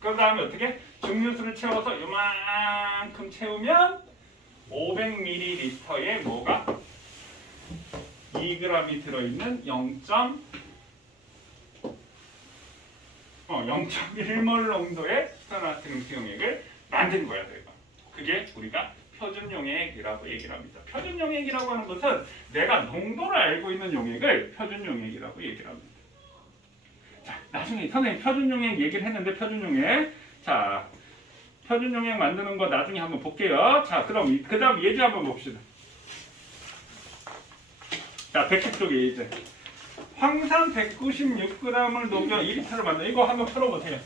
그 다음에 어떻게? 증류수를 채워서 이만큼 채우면 500ml에 뭐가? 2g이 들어있는 0.1몰 농도의 수산화트륨 수용액을 만든 거야, 내가. 그게 우리가 표준 용액이라고 얘기를 합니다. 표준 용액이라고 하는 것은 내가 농도를 알고 있는 용액을 표준 용액이라고 얘기를 합니다. 자, 나중에 선생님 표준 용액 얘기를 했는데 표준 용액. 자, 표준 용액 만드는 거 나중에 한번 볼게요. 자, 그럼 그 다음 예제 한번 봅시다. 자, 110쪽 예제. 황산 196g을 녹여 2리터를 만든 이거 한번 풀어보세요.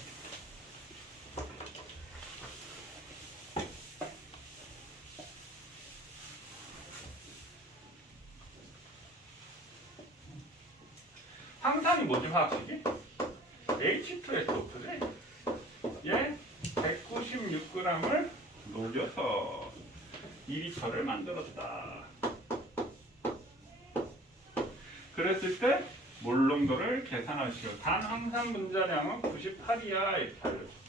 황산이 뭐지 화학식이? H2SO4지? 얘 196g을 녹여서 2리터를 만들었다. 그랬을 때 몰농도를 계산하시오. 단 항상 분자량은 98이야 이렇게 알려줘.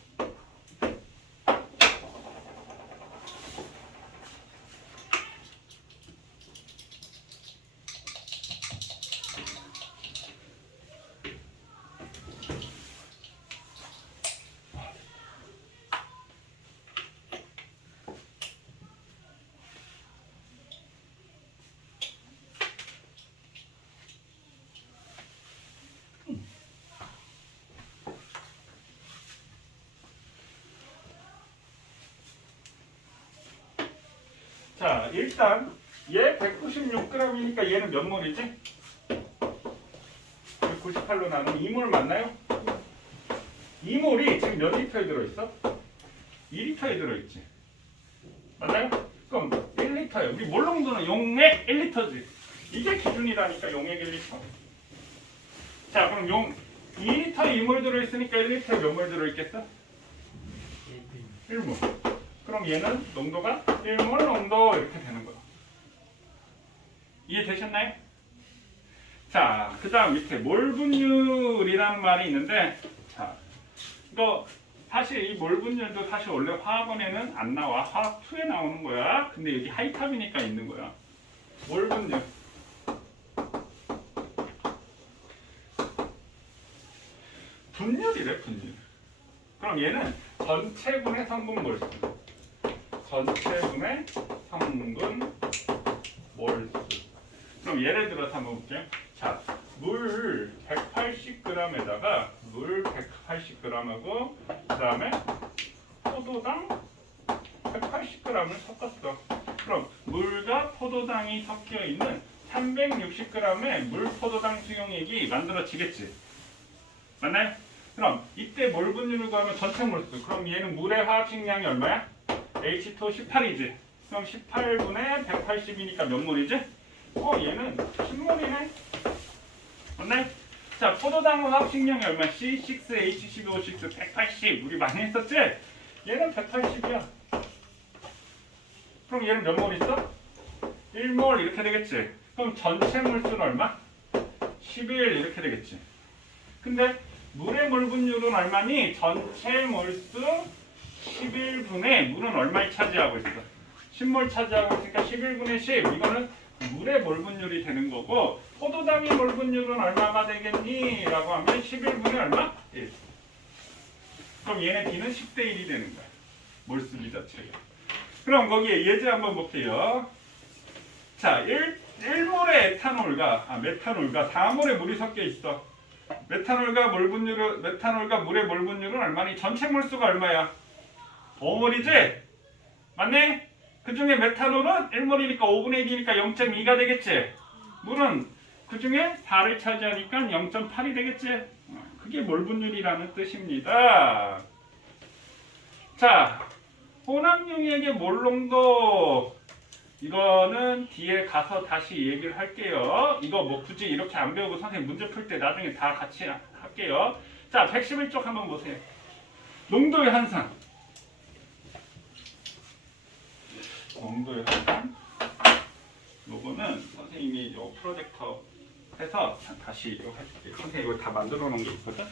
자, 일단 얘 196g이니까 얘는 몇 몰이지? 198로 나누면 2몰 맞나요? 2몰이 지금 몇 리터에 들어있어? 2리터에 들어있지. 맞나요? 그럼 1리터예요. 우리 몰농도는 용액 1리터지. 이게 기준이라니까 용액 1리터. 자, 그럼 2리터에 2몰 들어있으니까 1리터에 몇 몰 들어있겠어? 1몰. 그럼 얘는 농도가 1몰 농도 이렇게 되는 거야. 이해되셨나요? 자, 그 다음 밑에 몰 분율이라는 말이 있는데, 자, 이거 사실 이 몰 분율도 사실 원래 화학원에는 안 나와. 화학 2에 나오는 거야. 근데 여기 하이탑이니까 있는 거야. 몰 분율. 분율이래, 분율. 그럼 얘는 전체분의 성분 몰수. 전체분의 성분 몰수. 그럼 예를 들어서 한번 볼게요. 자, 물 180g에다가 물 180g하고 그 다음에 포도당 180g을 섞었어. 그럼 물과 포도당이 섞여 있는 360g의 물 포도당 수용액이 만들어지겠지. 맞나요? 그럼 이때 몰 분율을 구하면 전체 몰수. 그럼 얘는 물의 화학식량이 얼마야? H2 18이지. 그럼 18분의 180이니까 몇 몰이지? 얘는 10몰이네. 맞나요? 자, 포도당 화학식량이 얼마? C6H12O6 180. 우리 많이 했었지? 얘는 180이야. 그럼 얘는 몇 몰 있어? 1몰 이렇게 되겠지. 그럼 전체 몰수는 얼마? 11 이렇게 되겠지. 근데 물의 몰 분율은 얼마니? 전체 몰수 11분의 물은 얼마를 차지하고 있어? 10몰 차지하고 있으니까 11분의 10. 이거는 물의 몰 분율이 되는 거고, 포도당의 몰 분율은 얼마가 되겠니? 라고 하면 11분의 얼마? 1. 그럼 얘네 B는 10대 1이 되는 거야. 몰수비 자체가. 그럼 거기에 예제 한번 볼게요. 자, 1몰의 에탄올과 메탄올과 4몰의 물이 섞여 있어. 메탄올과 물의 몰 분율은 얼마니? 전체 몰수가 얼마야? 5몰이지? 맞네? 그 중에 메탄올은 1몰이니까 5분의 1이니까 0.2가 되겠지? 물은 그 중에 4를 차지하니까 0.8이 되겠지? 그게 몰 분율이라는 뜻입니다. 자, 혼합용액의 몰 농도. 이거는 뒤에 가서 다시 얘기를 할게요. 이거 뭐 굳이 이렇게 안 배우고 선생님 문제 풀 때 나중에 다 같이 할게요. 자, 111쪽 한번 보세요. 농도의 환산. 농도의 환산. 요거는 선생님이 요 프로젝터 해서 다시 이거 해줄게요. 선생님 이거 다 만들어 놓은 게 있거든.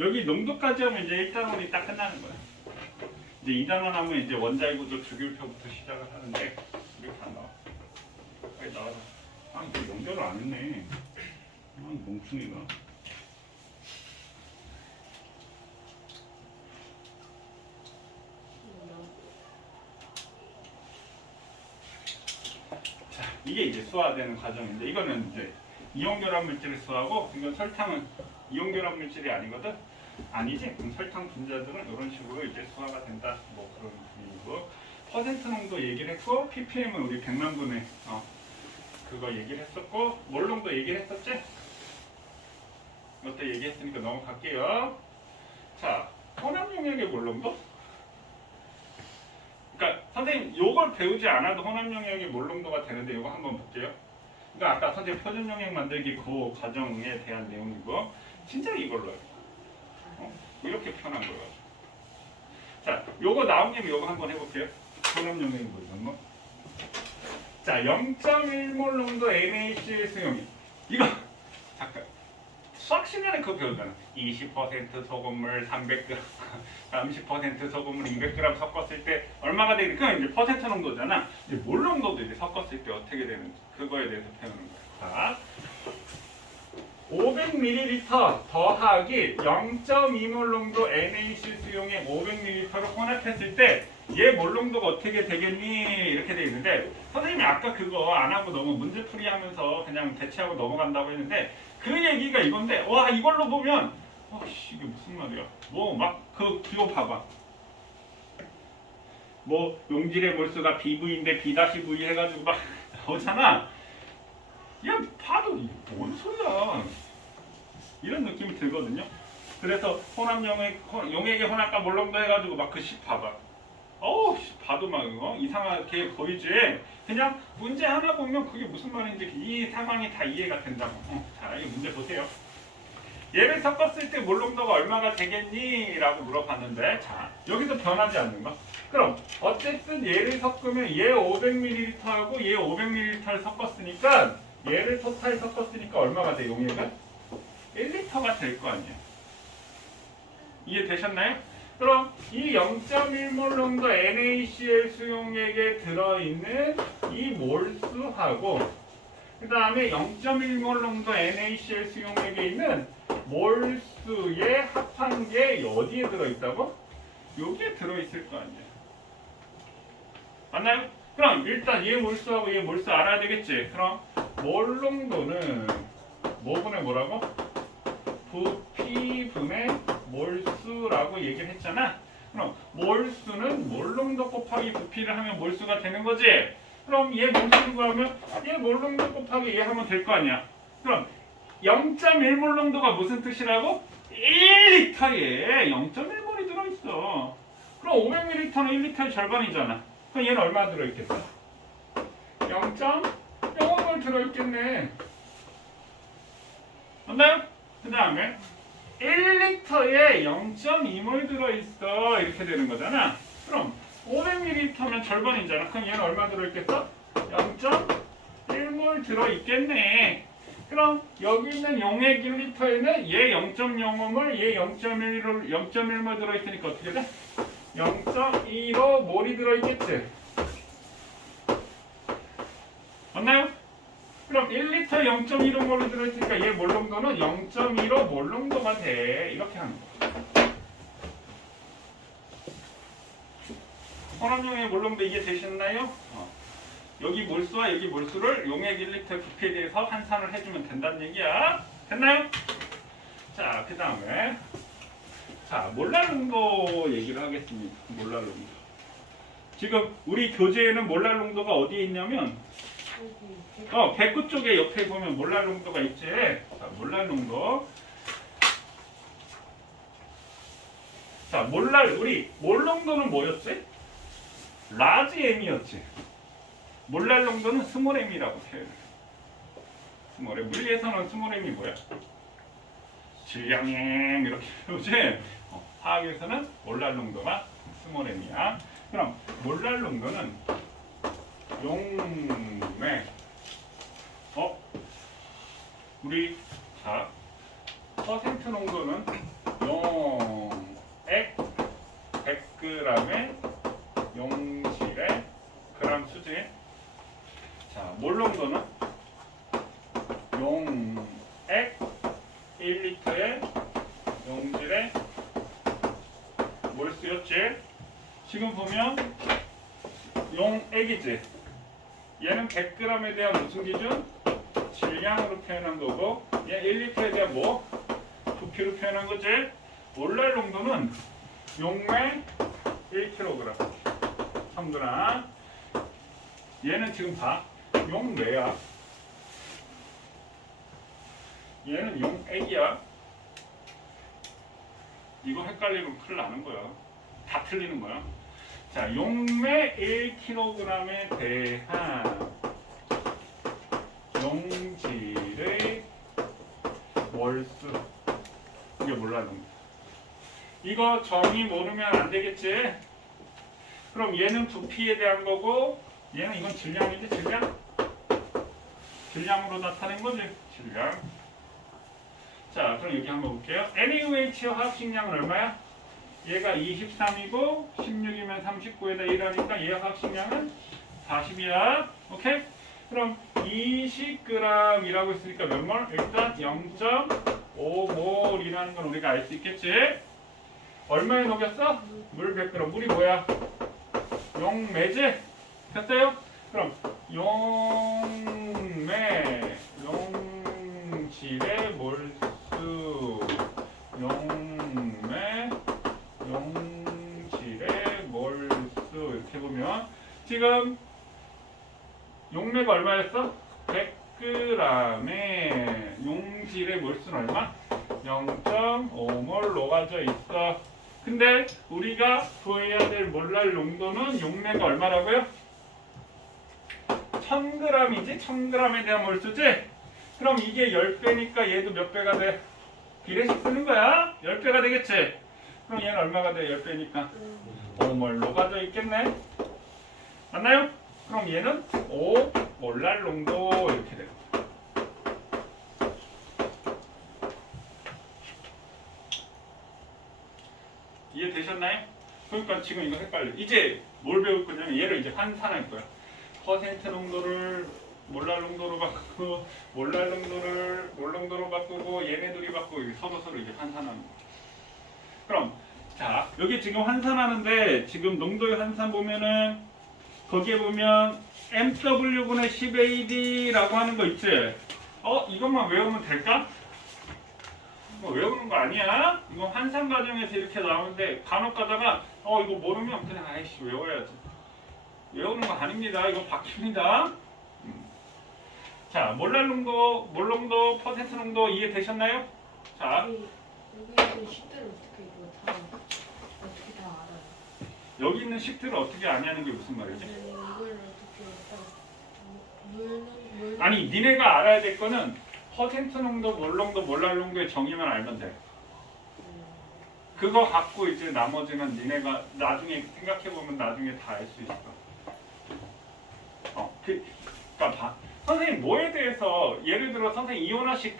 여기 농도까지 하면 이제 1단원이 딱 끝나는 거야. 이제 2단원 하면 이제 원자의 구조 주기율표부터 시작을 하는데 이렇게 안 나와. 빨리 나와라. 이거 연결을 안 했네. 멍충이가. 자, 이게 이제 수화되는 과정인데 이거는 이제 이온결합 물질을 수하고 이건 설탕은 이온결합 물질이 아니거든. 아니지? 그럼 설탕 분자들은 이런 식으로 이제 수화가 된다. 뭐 그런 의미고. 퍼센트 농도 얘기를 했고 ppm은 우리 100만 분의 그거 얘기를 했었고 몰 농도 얘기를 했었지? 이것도 얘기했으니까 넘어갈게요. 자, 혼합용액의 몰 농도? 그러니까 선생님 요걸 배우지 않아도 혼합용액의 몰 농도가 되는데 이거 한번 볼게요. 그러니까 아까 선생님 표준 용액 만들기 그 과정에 대한 내용이고 진짜 이걸로요. 이렇게 표현한 거예요. 자, 요거 나온 김에 요거 한번 해볼게요. 혼합 용액이 뭐였던 거? 자, 0.1몰 농도 NaCl 수용이 이거 잠깐 수학 시간에 그거 배우잖아. 20% 소금물 300g, 30% 소금물 200g 섞었을 때 얼마가 되니까 이제 퍼센트 농도잖아. 이제 몰 농도도 이제 섞었을 때 어떻게 되는지 그거에 대해서 배우는 거야. 자, 500ml 더하기 0.2몰 농도 NaCl 수용액 500ml를 혼합했을 때 얘 몰 농도가 어떻게 되겠니? 이렇게 돼 있는데 선생님이 아까 그거 안 하고 너무 문제풀이 하면서 그냥 대체하고 넘어간다고 했는데 그 얘기가 이건데 와 이걸로 보면 이게 무슨 말이야? 뭐 막 그 기호 봐봐. 뭐 용질의 몰수가 BV인데 B-V 해가지고 막 나오잖아. 야 봐도 이게 뭔 소리야? 이런 느낌이 들거든요. 그래서 혼합 용액의 혼합과 몰 농도 해가지고 막 그 식 봐봐. 봐도 막 이상하게 보이지. 그냥 문제 하나 보면 그게 무슨 말인지 이 상황이 다 이해가 된다고. 자, 이 문제 보세요. 얘를 섞었을 때 몰 농도가 얼마가 되겠니? 라고 물어봤는데 자, 여기서 변하지 않는 거. 그럼 어쨌든 얘를 섞으면 얘 500ml하고 얘 500ml를 섞었으니까 얘를 토탈 섞었으니까 얼마가 돼? 용액은? 1리터가 될 거 아니에요. 이해되셨나요? 그럼 이 0.1몰 농도 NaCl 수용액에 들어있는 이 몰수하고 그 다음에 0.1몰 농도 NaCl 수용액에 있는 몰수의 합한 게 어디에 들어있다고? 여기에 들어있을 거 아니에요. 맞나요? 그럼 일단 얘 몰수하고 얘 몰수 알아야 되겠지. 그럼 몰 농도는 뭐분의 뭐라고? 부피분의 몰수라고 얘기를 했잖아. 그럼 몰수는 몰 농도 곱하기 부피를 하면 몰수가 되는 거지. 그럼 얘 몰수를 구하면 얘 몰 농도 곱하기 얘 하면 될 거 아니야. 그럼 0.1몰 농도가 무슨 뜻이라고? 1리터에 0.1몰이 들어있어. 그럼 500ml는 1리터의 절반이잖아. 그럼 얘는 얼마 들어있겠어? 0.05몰 들어있겠네. 맞나요? 그 다음에 1리터에 0.2몰 들어있어. 이렇게 되는 거잖아. 그럼 500ml면 절반이잖아. 그럼 얘는 얼마 들어있겠어? 0.1몰 들어있겠네. 그럼 여기 있는 용액 1리터에는 얘 0.05몰, 얘 0.1몰 들어있으니까 어떻게 돼? 0.15몰이 들어있겠지. 맞나요? 그럼 1리터 0.15몰이 들어있으니까 얘 몰 농도는 0.15몰 농도가 돼. 이렇게 하는 거야. 혼합용액 몰 농도 이게 되셨나요? 여기 몰수와 여기 몰수를 용액 1리터 부피에 대해서 환산을 해주면 된다는 얘기야. 됐나요? 자, 그 다음에 몰랄 농도 얘기를 하겠습니다. 몰랄 농도. 지금 우리 교재에는 몰랄 농도가 어디에 있냐면 백구 쪽에 옆에 보면 몰랄 농도가 있지. 자, 몰랄 농도. 자, 우리 몰 농도는 뭐였지? 라지 M이었지. 몰랄 농도는 스몰 M이라고 표현해. 스몰 M. 물리에서는 스몰 M이 뭐야? 질량 M 이렇게 배우지. 화학에서는 몰랄 농도가 스몰 M이야. 그럼 몰랄 농도는 용맥 우리 자 퍼센트 농도는 용액 100g의 용질의 그람 수지. 자, 몰 농도는 용액 1리터의 용질의 몰수였지. 지금 보면 용액이지. 얘는 100g에 대한 무슨 기준? 질량으로 표현한 거고, 얘 1리터에 대한 뭐? 부피로 표현한 거지. 몰랄 농도는 용맥 1kg. 청근아. 얘는 지금 봐. 용매야. 얘는 용액이야. 이거 헷갈리면 큰일 나는 거야. 다 틀리는 거야. 자, 용매 1kg에 대한 용질의 몰수. 이게 몰라 농도. 이거 정의 모르면 안 되겠지? 그럼 얘는 부피에 대한 거고 얘는 이건 질량이지 질량? 질량으로 나타낸 거지 질량. 자 그럼 여기 한번 볼게요. NaOH의 화학식량은 얼마야? 얘가 23이고 16이면 39에다 1하니까 얘 화학식량은 40이야. 오케이? 그럼 20g이라고 했으니까 몇 몰? 일단 0.5몰이라는 건 우리가 알 수 있겠지? 얼마에 녹였어? 물 100g. 물이 뭐야? 용매지? 됐어요? 그럼 용매, 용질의 몰수, 용매, 용질의 몰수 이렇게 보면 지금 용매가 얼마였어? 100g에 용질의 몰수는 얼마? 0.5몰 녹아져 있어. 근데 우리가 구해야 될 몰랄 농도는 용매가 얼마라고요? 1000g이지? 1000g에 대한 몰수지? 그럼 이게 10배니까 얘도 몇 배가 돼? 비례식 쓰는 거야? 10배가 되겠지? 그럼 얘는 얼마가 돼? 10배니까 5몰 녹아져 있겠네? 맞나요? 그럼 얘는 5몰랄 농도 이렇게 돼요. 이해되셨나요? 그러니까 지금 이거 헷갈려. 이제 뭘 배울 거냐면 얘를 이제 환산할 거야. 퍼센트 농도를 몰랄 농도로 바꾸고 몰랄 농도를 몰 농도로 바꾸고 얘네 둘이 바꾸고 서로 이제 환산하는 거야. 그럼 자 여기 지금 환산하는데 지금 농도의 환산 보면은 거기에 보면 MW분의 10AD라고 하는 거 있지? 이것만 외우면 될까? 뭐 외우는 거 아니야? 이거 환산 과정에서 이렇게 나오는데 간혹 가다가 이거 모르면 그냥 아이씨 외워야지. 외우는 거 아닙니다. 이거 바뀝니다. 자, 몰랄 농도, 몰 농도, 퍼센트 농도 이해되셨나요? 자, 여기 있는 식들을 어떻게 이거 다 어떻게 다 알아요? 여기 있는 식들을 어떻게 아냐는 게 무슨 말이지? 이걸 어떻게 물는 아니, 니네가 알아야 될 거는 퍼센트 농도, 몰 농도, 몰랄 농도의 정의만 알면 돼. 그거 갖고 이제 나머지는 니네가 나중에 생각해보면 나중에 다 알 수 있어. 그러니까 봐. 선생님 뭐에 대해서 예를 들어 선생님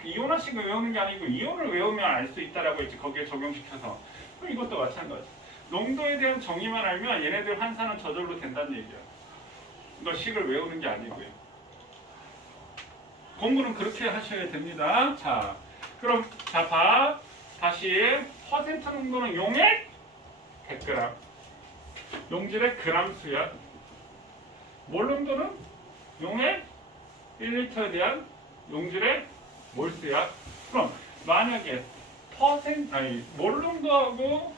이온화식을 외우는 게 아니고 이온을 외우면 알 수 있다라고 했지. 거기에 적용시켜서. 그럼 이것도 마찬가지. 농도에 대한 정의만 알면 얘네들 환산은 저절로 된다는 얘기야. 이거 식을 외우는 게 아니고요. 공부는 그렇게 하셔야 됩니다. 자, 그럼 자 봐. 다시 퍼센트 농도는 용액 100g. 용질의 그램 수야. 몰 농도는 용액 1리터에 대한 용질의 몰수야. 그럼 만약에 몰 농도하고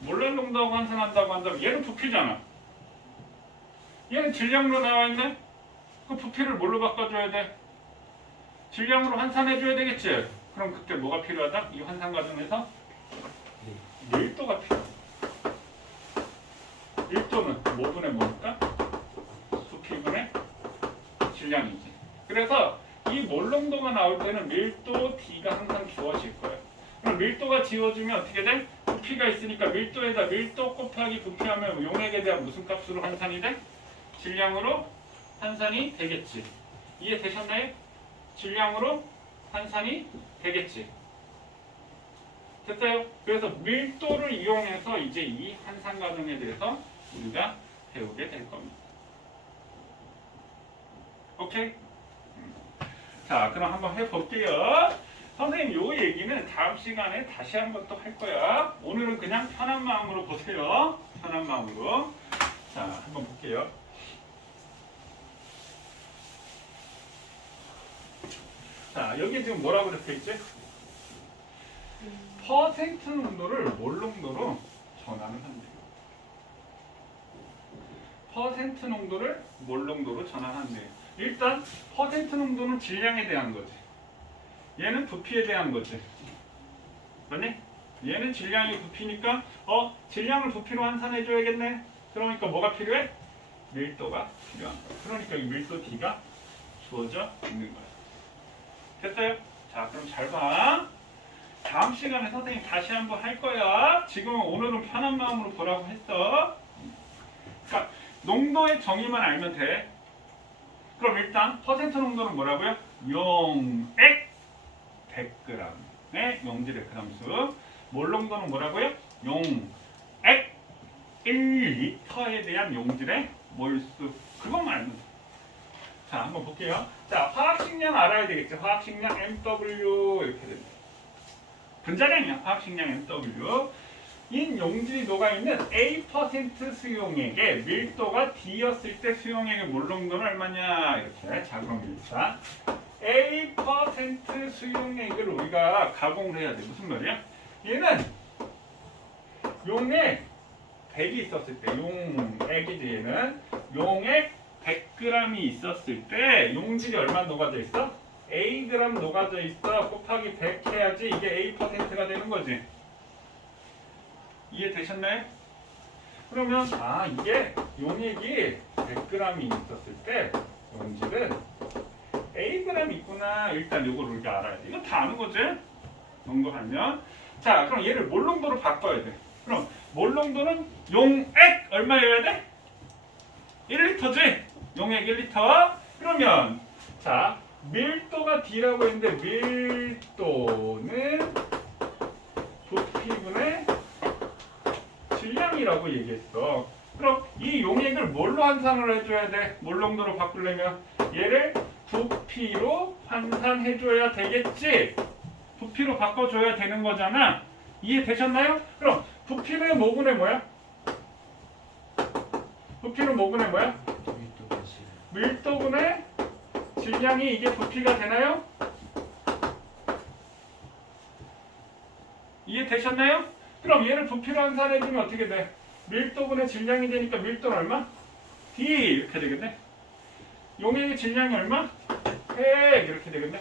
몰랄 농도하고 환산한다고 한다면 얘는 부피잖아. 얘는 질량으로 나와 있네. 그 부피를 뭘로 바꿔줘야 돼? 질량으로 환산해줘야 되겠지. 그럼 그때 뭐가 필요하다? 이 환산 과정에서 밀도가 필요하다. 밀도는 뭐분의 뭐니까? 부피분의 질량이지. 그래서 이 몰 농도가 나올 때는 밀도 D가 항상 주어질 거예요. 그럼 밀도가 지워지면 어떻게 돼? 부피가 있으니까 밀도에다 밀도 곱하기 부피하면 용액에 대한 무슨 값으로 환산이 돼? 질량으로 환산이 되겠지. 이해되셨나요? 질량으로 환산이 되겠지. 됐어요? 그래서 밀도를 이용해서 이제 이 환산 과정에 대해서 우리가 배우게 될 겁니다. 오케이? 자, 그럼 한번 해볼게요. 선생님, 요 얘기는 다음 시간에 다시 한번 또 할 거야. 오늘은 그냥 편한 마음으로 보세요. 편한 마음으로. 자, 한번 볼게요. 자, 여기 지금 뭐라고 적혀 있지? 퍼센트 농도를 몰 농도로 전환을 한대요. 퍼센트 농도를 몰 농도로 전환한대요. 일단 퍼센트 농도는 질량에 대한 거지. 얘는 부피에 대한 거지. 맞니? 얘는 질량이 부피니까 질량을 부피로 환산해 줘야겠네. 그러니까 뭐가 필요해? 밀도가 필요한 거야. 그러니까 이 밀도 D가 주어져 있는 거야. 됐어요? 자, 그럼 잘 봐. 다음 시간에 선생님 다시 한번 할 거야. 지금 오늘은 편한 마음으로 보라고 했어. 그러니까 농도의 정의만 알면 돼. 그럼 일단 퍼센트 농도는 뭐라고요? 용액 100g의 용질의 그람수. 몰 농도는 뭐라고요? 용액 1리터에 대한 용질의 몰수. 그것만 알면 돼. 자, 한번 볼게요. 자, 화학식량 알아야 되겠죠. 화학식량 MW 이렇게 됩니다. 분자량이야. 화학식량 MW. 인 용질이 녹아있는 A% 수용액의 밀도가 D였을 때 수용액의 몰 농도는 얼마냐 이렇게. 자, 그럼 일단 A% 수용액을 우리가 가공을 해야 돼. 무슨 말이야? 얘는 용액 100이 있었을 때 용액이지. 얘는 용액 100g이 있었을 때 용질이 얼마 녹아져 있어? A g 녹아져 있어. 곱하기 100 해야지 이게 A%가 되는 거지. 이해되셨나요? 그러면 이게 용액이 100g이 있었을 때 용질은 Ag 있구나. 일단 이걸 우리가 알아야 돼. 이거 다 아는 거지? 농도하면. 자, 그럼 얘를 몰 농도로 바꿔야 돼. 그럼 몰 농도는 용액 얼마여야 돼? 1리터지? 용액 1리터. 그러면 자, 밀도가 D라고 했는데 밀도는 부피분의 질량이라고 얘기했어. 그럼 이 용액을 뭘로 환산을 해줘야 돼? 몰 농도로 바꾸려면 얘를 부피로 환산해줘야 되겠지? 부피로 바꿔줘야 되는 거잖아. 이해되셨나요? 그럼 부피는 뭐분의 뭐야? 부피는 뭐분의 뭐야? 밀도분의 질량이 이게 부피가 되나요? 이해되셨나요? 그럼 얘를 부피로 환산해주면 어떻게 돼? 밀도분의 질량이 되니까 밀도는 얼마? D 이렇게 되겠네. 용액의 질량이 얼마? 100 이렇게 되겠네.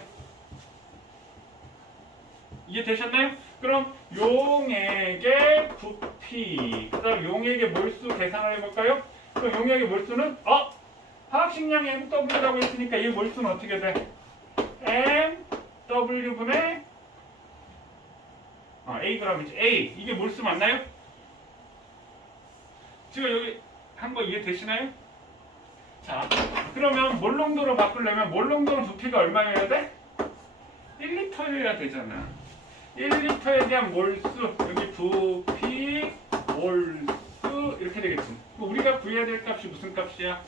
이해되셨나요? 그럼 용액의 부피, 그 다음 용액의 몰수 계산을 해볼까요? 그럼 용액의 몰수는 화학식량이 MW라고 했으니까 이 몰수는 어떻게 돼? MW분의 Ag이지. A. 이게 몰수 맞나요? 지금 여기 한 거 이해되시나요? 자, 그러면 몰 농도로 바꾸려면 몰 농도는 부피가 얼마여야 돼? 1리터여야 되잖아. 1리터에 대한 몰수, 여기 부피, 몰수 이렇게 되겠지. 우리가 구해야 될 값이 무슨 값이야?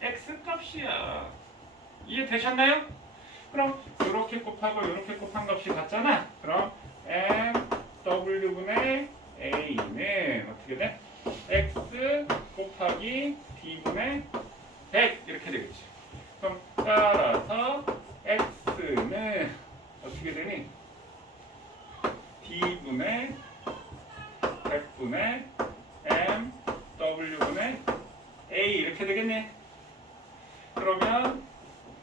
X 값이야. 이해되셨나요? 그럼 이렇게 곱하고 이렇게 곱한 값이 같잖아. 그럼 MW분의 A는 어떻게 돼? X 곱하기 D분의 100 이렇게 되겠지. 그럼 따라서 X는 어떻게 되니? D분의 100분의 MW분의 A 이렇게 되겠네. 그러면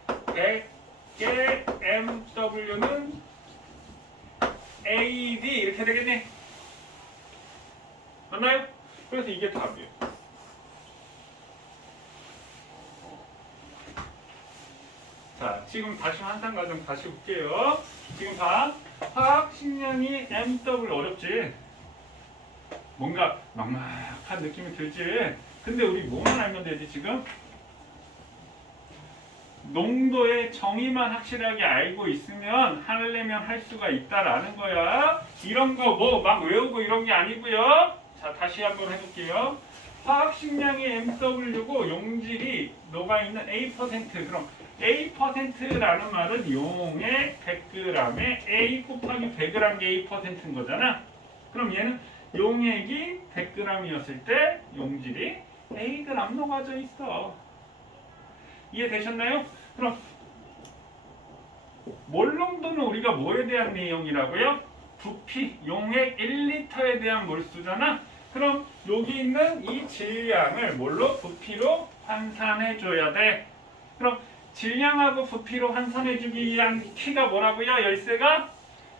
100의 MW는 AD 이렇게 되겠네. 맞나요? 그래서 이게 답이에요. 자, 지금 다시 환산 과정 다시 볼게요. 지금 봐. 화학식량이 MW 어렵지? 뭔가 막막한 느낌이 들지? 근데 우리 뭐만 알면 되지 지금? 농도의 정의만 확실하게 알고 있으면 하려면 할 수가 있다라는 거야. 이런 거 뭐 막 외우고 이런 게 아니고요. 자, 다시 한번 해볼게요. 화학식량이 MW고 용질이 녹아있는 A%. 그럼 A%라는 말은 용액 100g에 A 곱하기 100g 게 A%인 거잖아. 그럼 얘는 용액이 100g이었을 때 용질이 A g 녹아져 있어. 이해되셨나요? 그럼 몰 농도는 우리가 뭐에 대한 내용이라고요? 부피, 용액 1리터에 대한 몰수잖아. 그럼 여기 있는 이 질량을 뭘로? 부피로 환산해 줘야 돼. 그럼 질량하고 부피로 환산해 주기 위한 키가 뭐라고요? 열쇠가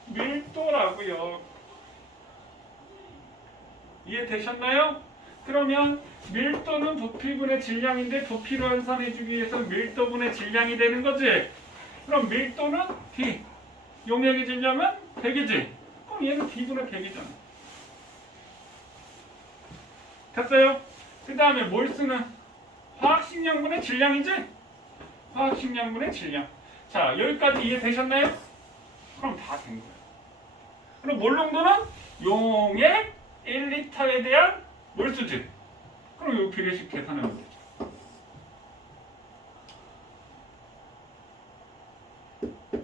밀도라고요. 이해되셨나요? 그러면 밀도는 부피분의 질량인데 부피로 환산해 주기 위해서 밀도분의 질량이 되는 거지. 그럼 밀도는 D. 용액의 질량은 100이지. 그럼 얘는 D분의 100이잖아. 됐어요? 그 다음에 몰수는 화학식량분의 질량이지? 화학식량분의 질량. 자, 여기까지 이해되셨나요? 그럼 다 된 거예요. 그럼 몰농도는 용액 1리터에 대한 몰수지. 그럼 이 비례식 계산하면 되죠.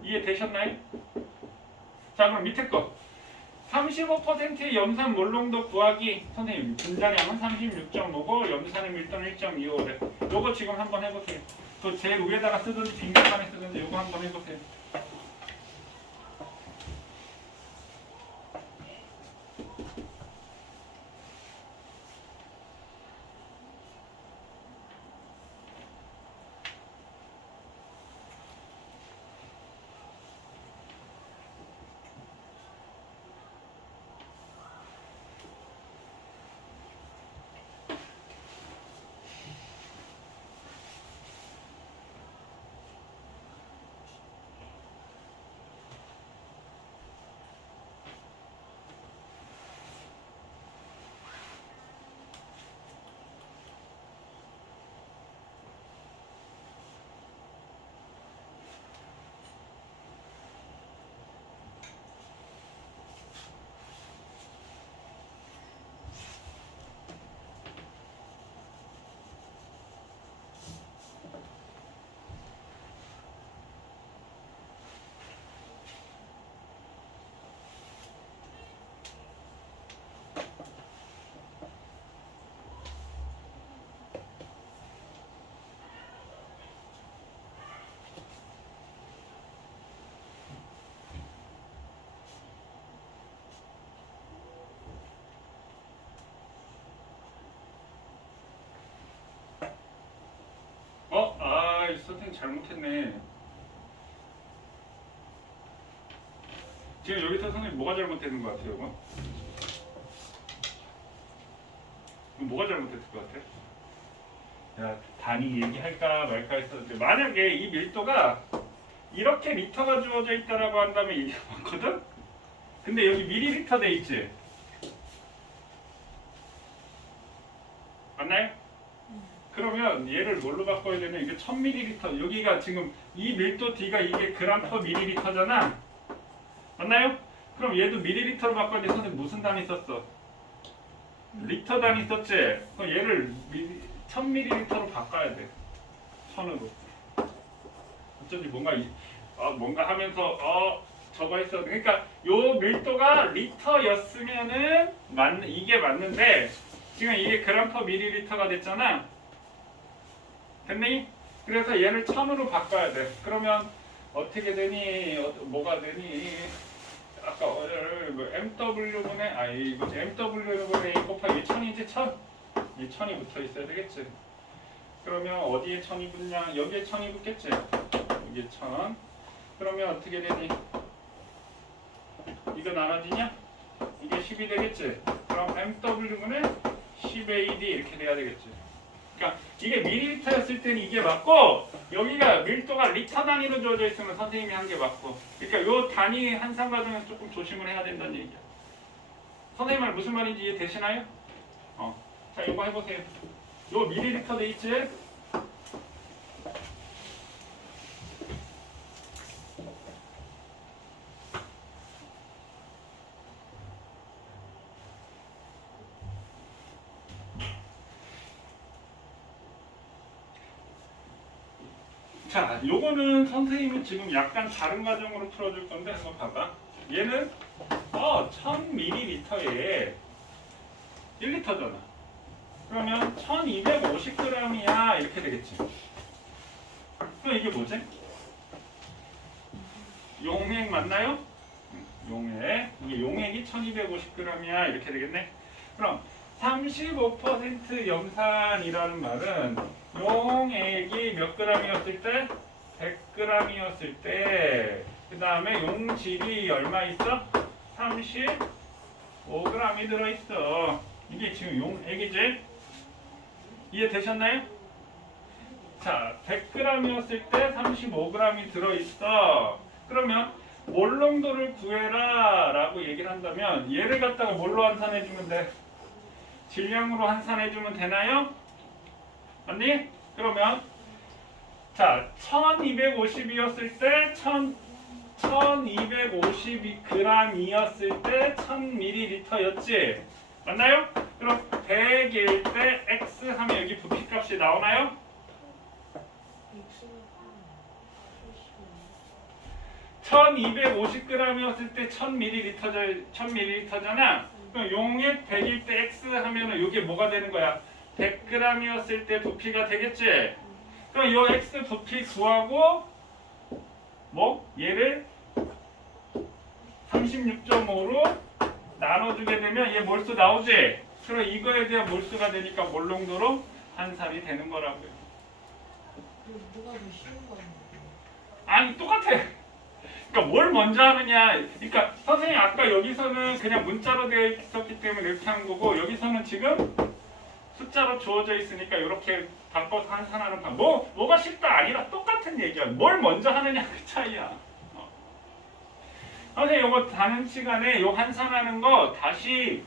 이해되셨나요? 자, 그럼 밑에 거. 35%의 염산 몰농도 구하기. 선생님, 분자량은 36.5고 염산의 밀도는 1.25래. 요거 지금 한번 해보세요. 그 제일 위에다가 쓰든지 빈칸에 쓰든지 요거 한번 해보세요. 선생님 잘못했네. 지금 여기서 선생님 뭐가 잘못되는 것 같아요? 이거? 뭐가 잘못됐을 것 같아? 야, 단위 얘기할까 말까 했었는데 만약에 이 밀도가 이렇게 리터가 주어져 있다라고 한다면 이게 맞거든? 근데 여기 밀리리터 돼 있지? 맞나요? 그러면 얘를 뭘로 바꿔야 되면 이게 1000ml 여기가 지금 이 밀도 D가 이게 그램 퍼 밀리리터잖아. 맞나요? 그럼 얘도 밀리리터로 바꿔야 돼. 선생님 무슨 단위 썼어? 리터 단위 썼지? 그럼 얘를 1000ml로 바꿔야 돼. 1000으로. 어쩐지 뭔가 하면서 저거 했어. 그러니까 요 밀도가 리터였으면은 이게 맞는데 지금 이게 그램 퍼 밀리리터가 됐잖아. 됐니? 그래서 얘를 1000으로 바꿔야 돼. 그러면 어떻게 되니? 뭐가 되니? 아까 MW분의 이거 MW분의 A 곱하기 1000이지 1000? 이 1000이 붙어 있어야 되겠지. 그러면 어디에 1000이 붙냐? 여기에 1000이 붙겠지. 여기에 1000. 그러면 어떻게 되니? 이거 나눠지냐? 이게 10이 되겠지. 그럼 MW분의 10AD 이렇게 돼야 되겠지. 그러니까 이게 밀리리터였을 때는 이게 맞고 여기가 밀도가 리터 단위로 주어져 있으면 선생님이 한 게 맞고 그러니까 요 단위 한상 과정에서 조금 조심을 해야 된다는 얘기야. 선생님 말 무슨 말인지 이해되시나요? 자 이거 해보세요. 요 밀리리터 돼 있지? 자, 요거는 선생님이 지금 약간 다른 과정으로 풀어줄 건데 한번 봐봐. 얘는 1000ml에 1리터잖아. 그러면 1250g이야 이렇게 되겠지. 그럼 이게 뭐지? 용액 맞나요? 용액. 이게 용액이 1250g이야 이렇게 되겠네. 그럼 35% 염산이라는 말은 용액이 몇 g이었을 때? 100g이었을 때 그 다음에 용질이 얼마 있어? 35g이 들어있어. 이게 지금 용액이지? 이해되셨나요? 자, 100g이었을 때 35g이 들어있어. 그러면 몰농도를 구해라 라고 얘기를 한다면 얘를 갖다가 뭘로 환산해주면 돼? 질량으로 환산해주면 되나요? 맞니? 그러면 자, 1250이었을 때 1250g이었을 때 1000ml였지? 맞나요? 그럼 100일 때 X 하면 여기 부피값이 나오나요? 육수는 1250g이었을 때 1000ml잖아. 그럼 용액 100일 때 X 하면은 이게 뭐가 되는 거야? 100g이었을 때 부피가 되겠지? 그럼 이 X 부피 구하고 뭐? 얘를 36.5로 나눠주게 되면 얘 몰수 나오지? 그럼 이거에 대한 몰수가 되니까 몰농도로 환산이 되는 거라고요. 누가 더 쉬운 거야? 아니 똑같아. 그러니까 뭘 먼저 하느냐. 그러니까 선생님 아까 여기서는 그냥 문자로 되어 있었기 때문에 이렇게 한 거고 여기서는 지금 숫자로 주어져 있으니까 이렇게 바꿔서 환산하는 방법. 뭐가 쉽다 아니라 똑같은 얘기야. 뭘 먼저 하느냐 그 차이야. 선생님 이거 다른 시간에 요 환산하는 거 다시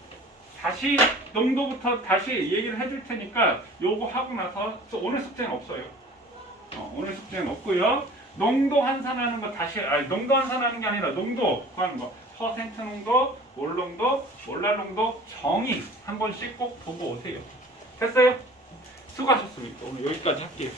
농도부터 다시 얘기를 해줄 테니까 요거 하고 나서 오늘 숙제는 없어요. 오늘 숙제는 없고요. 농도 환산하는 거 농도 환산하는 게 아니라 농도 구하는 거. 퍼센트 농도, 몰 농도, 몰랄 농도 정의 한 번씩 꼭 보고 오세요. 됐어요? 수고하셨습니다. 오늘 여기까지 할게요.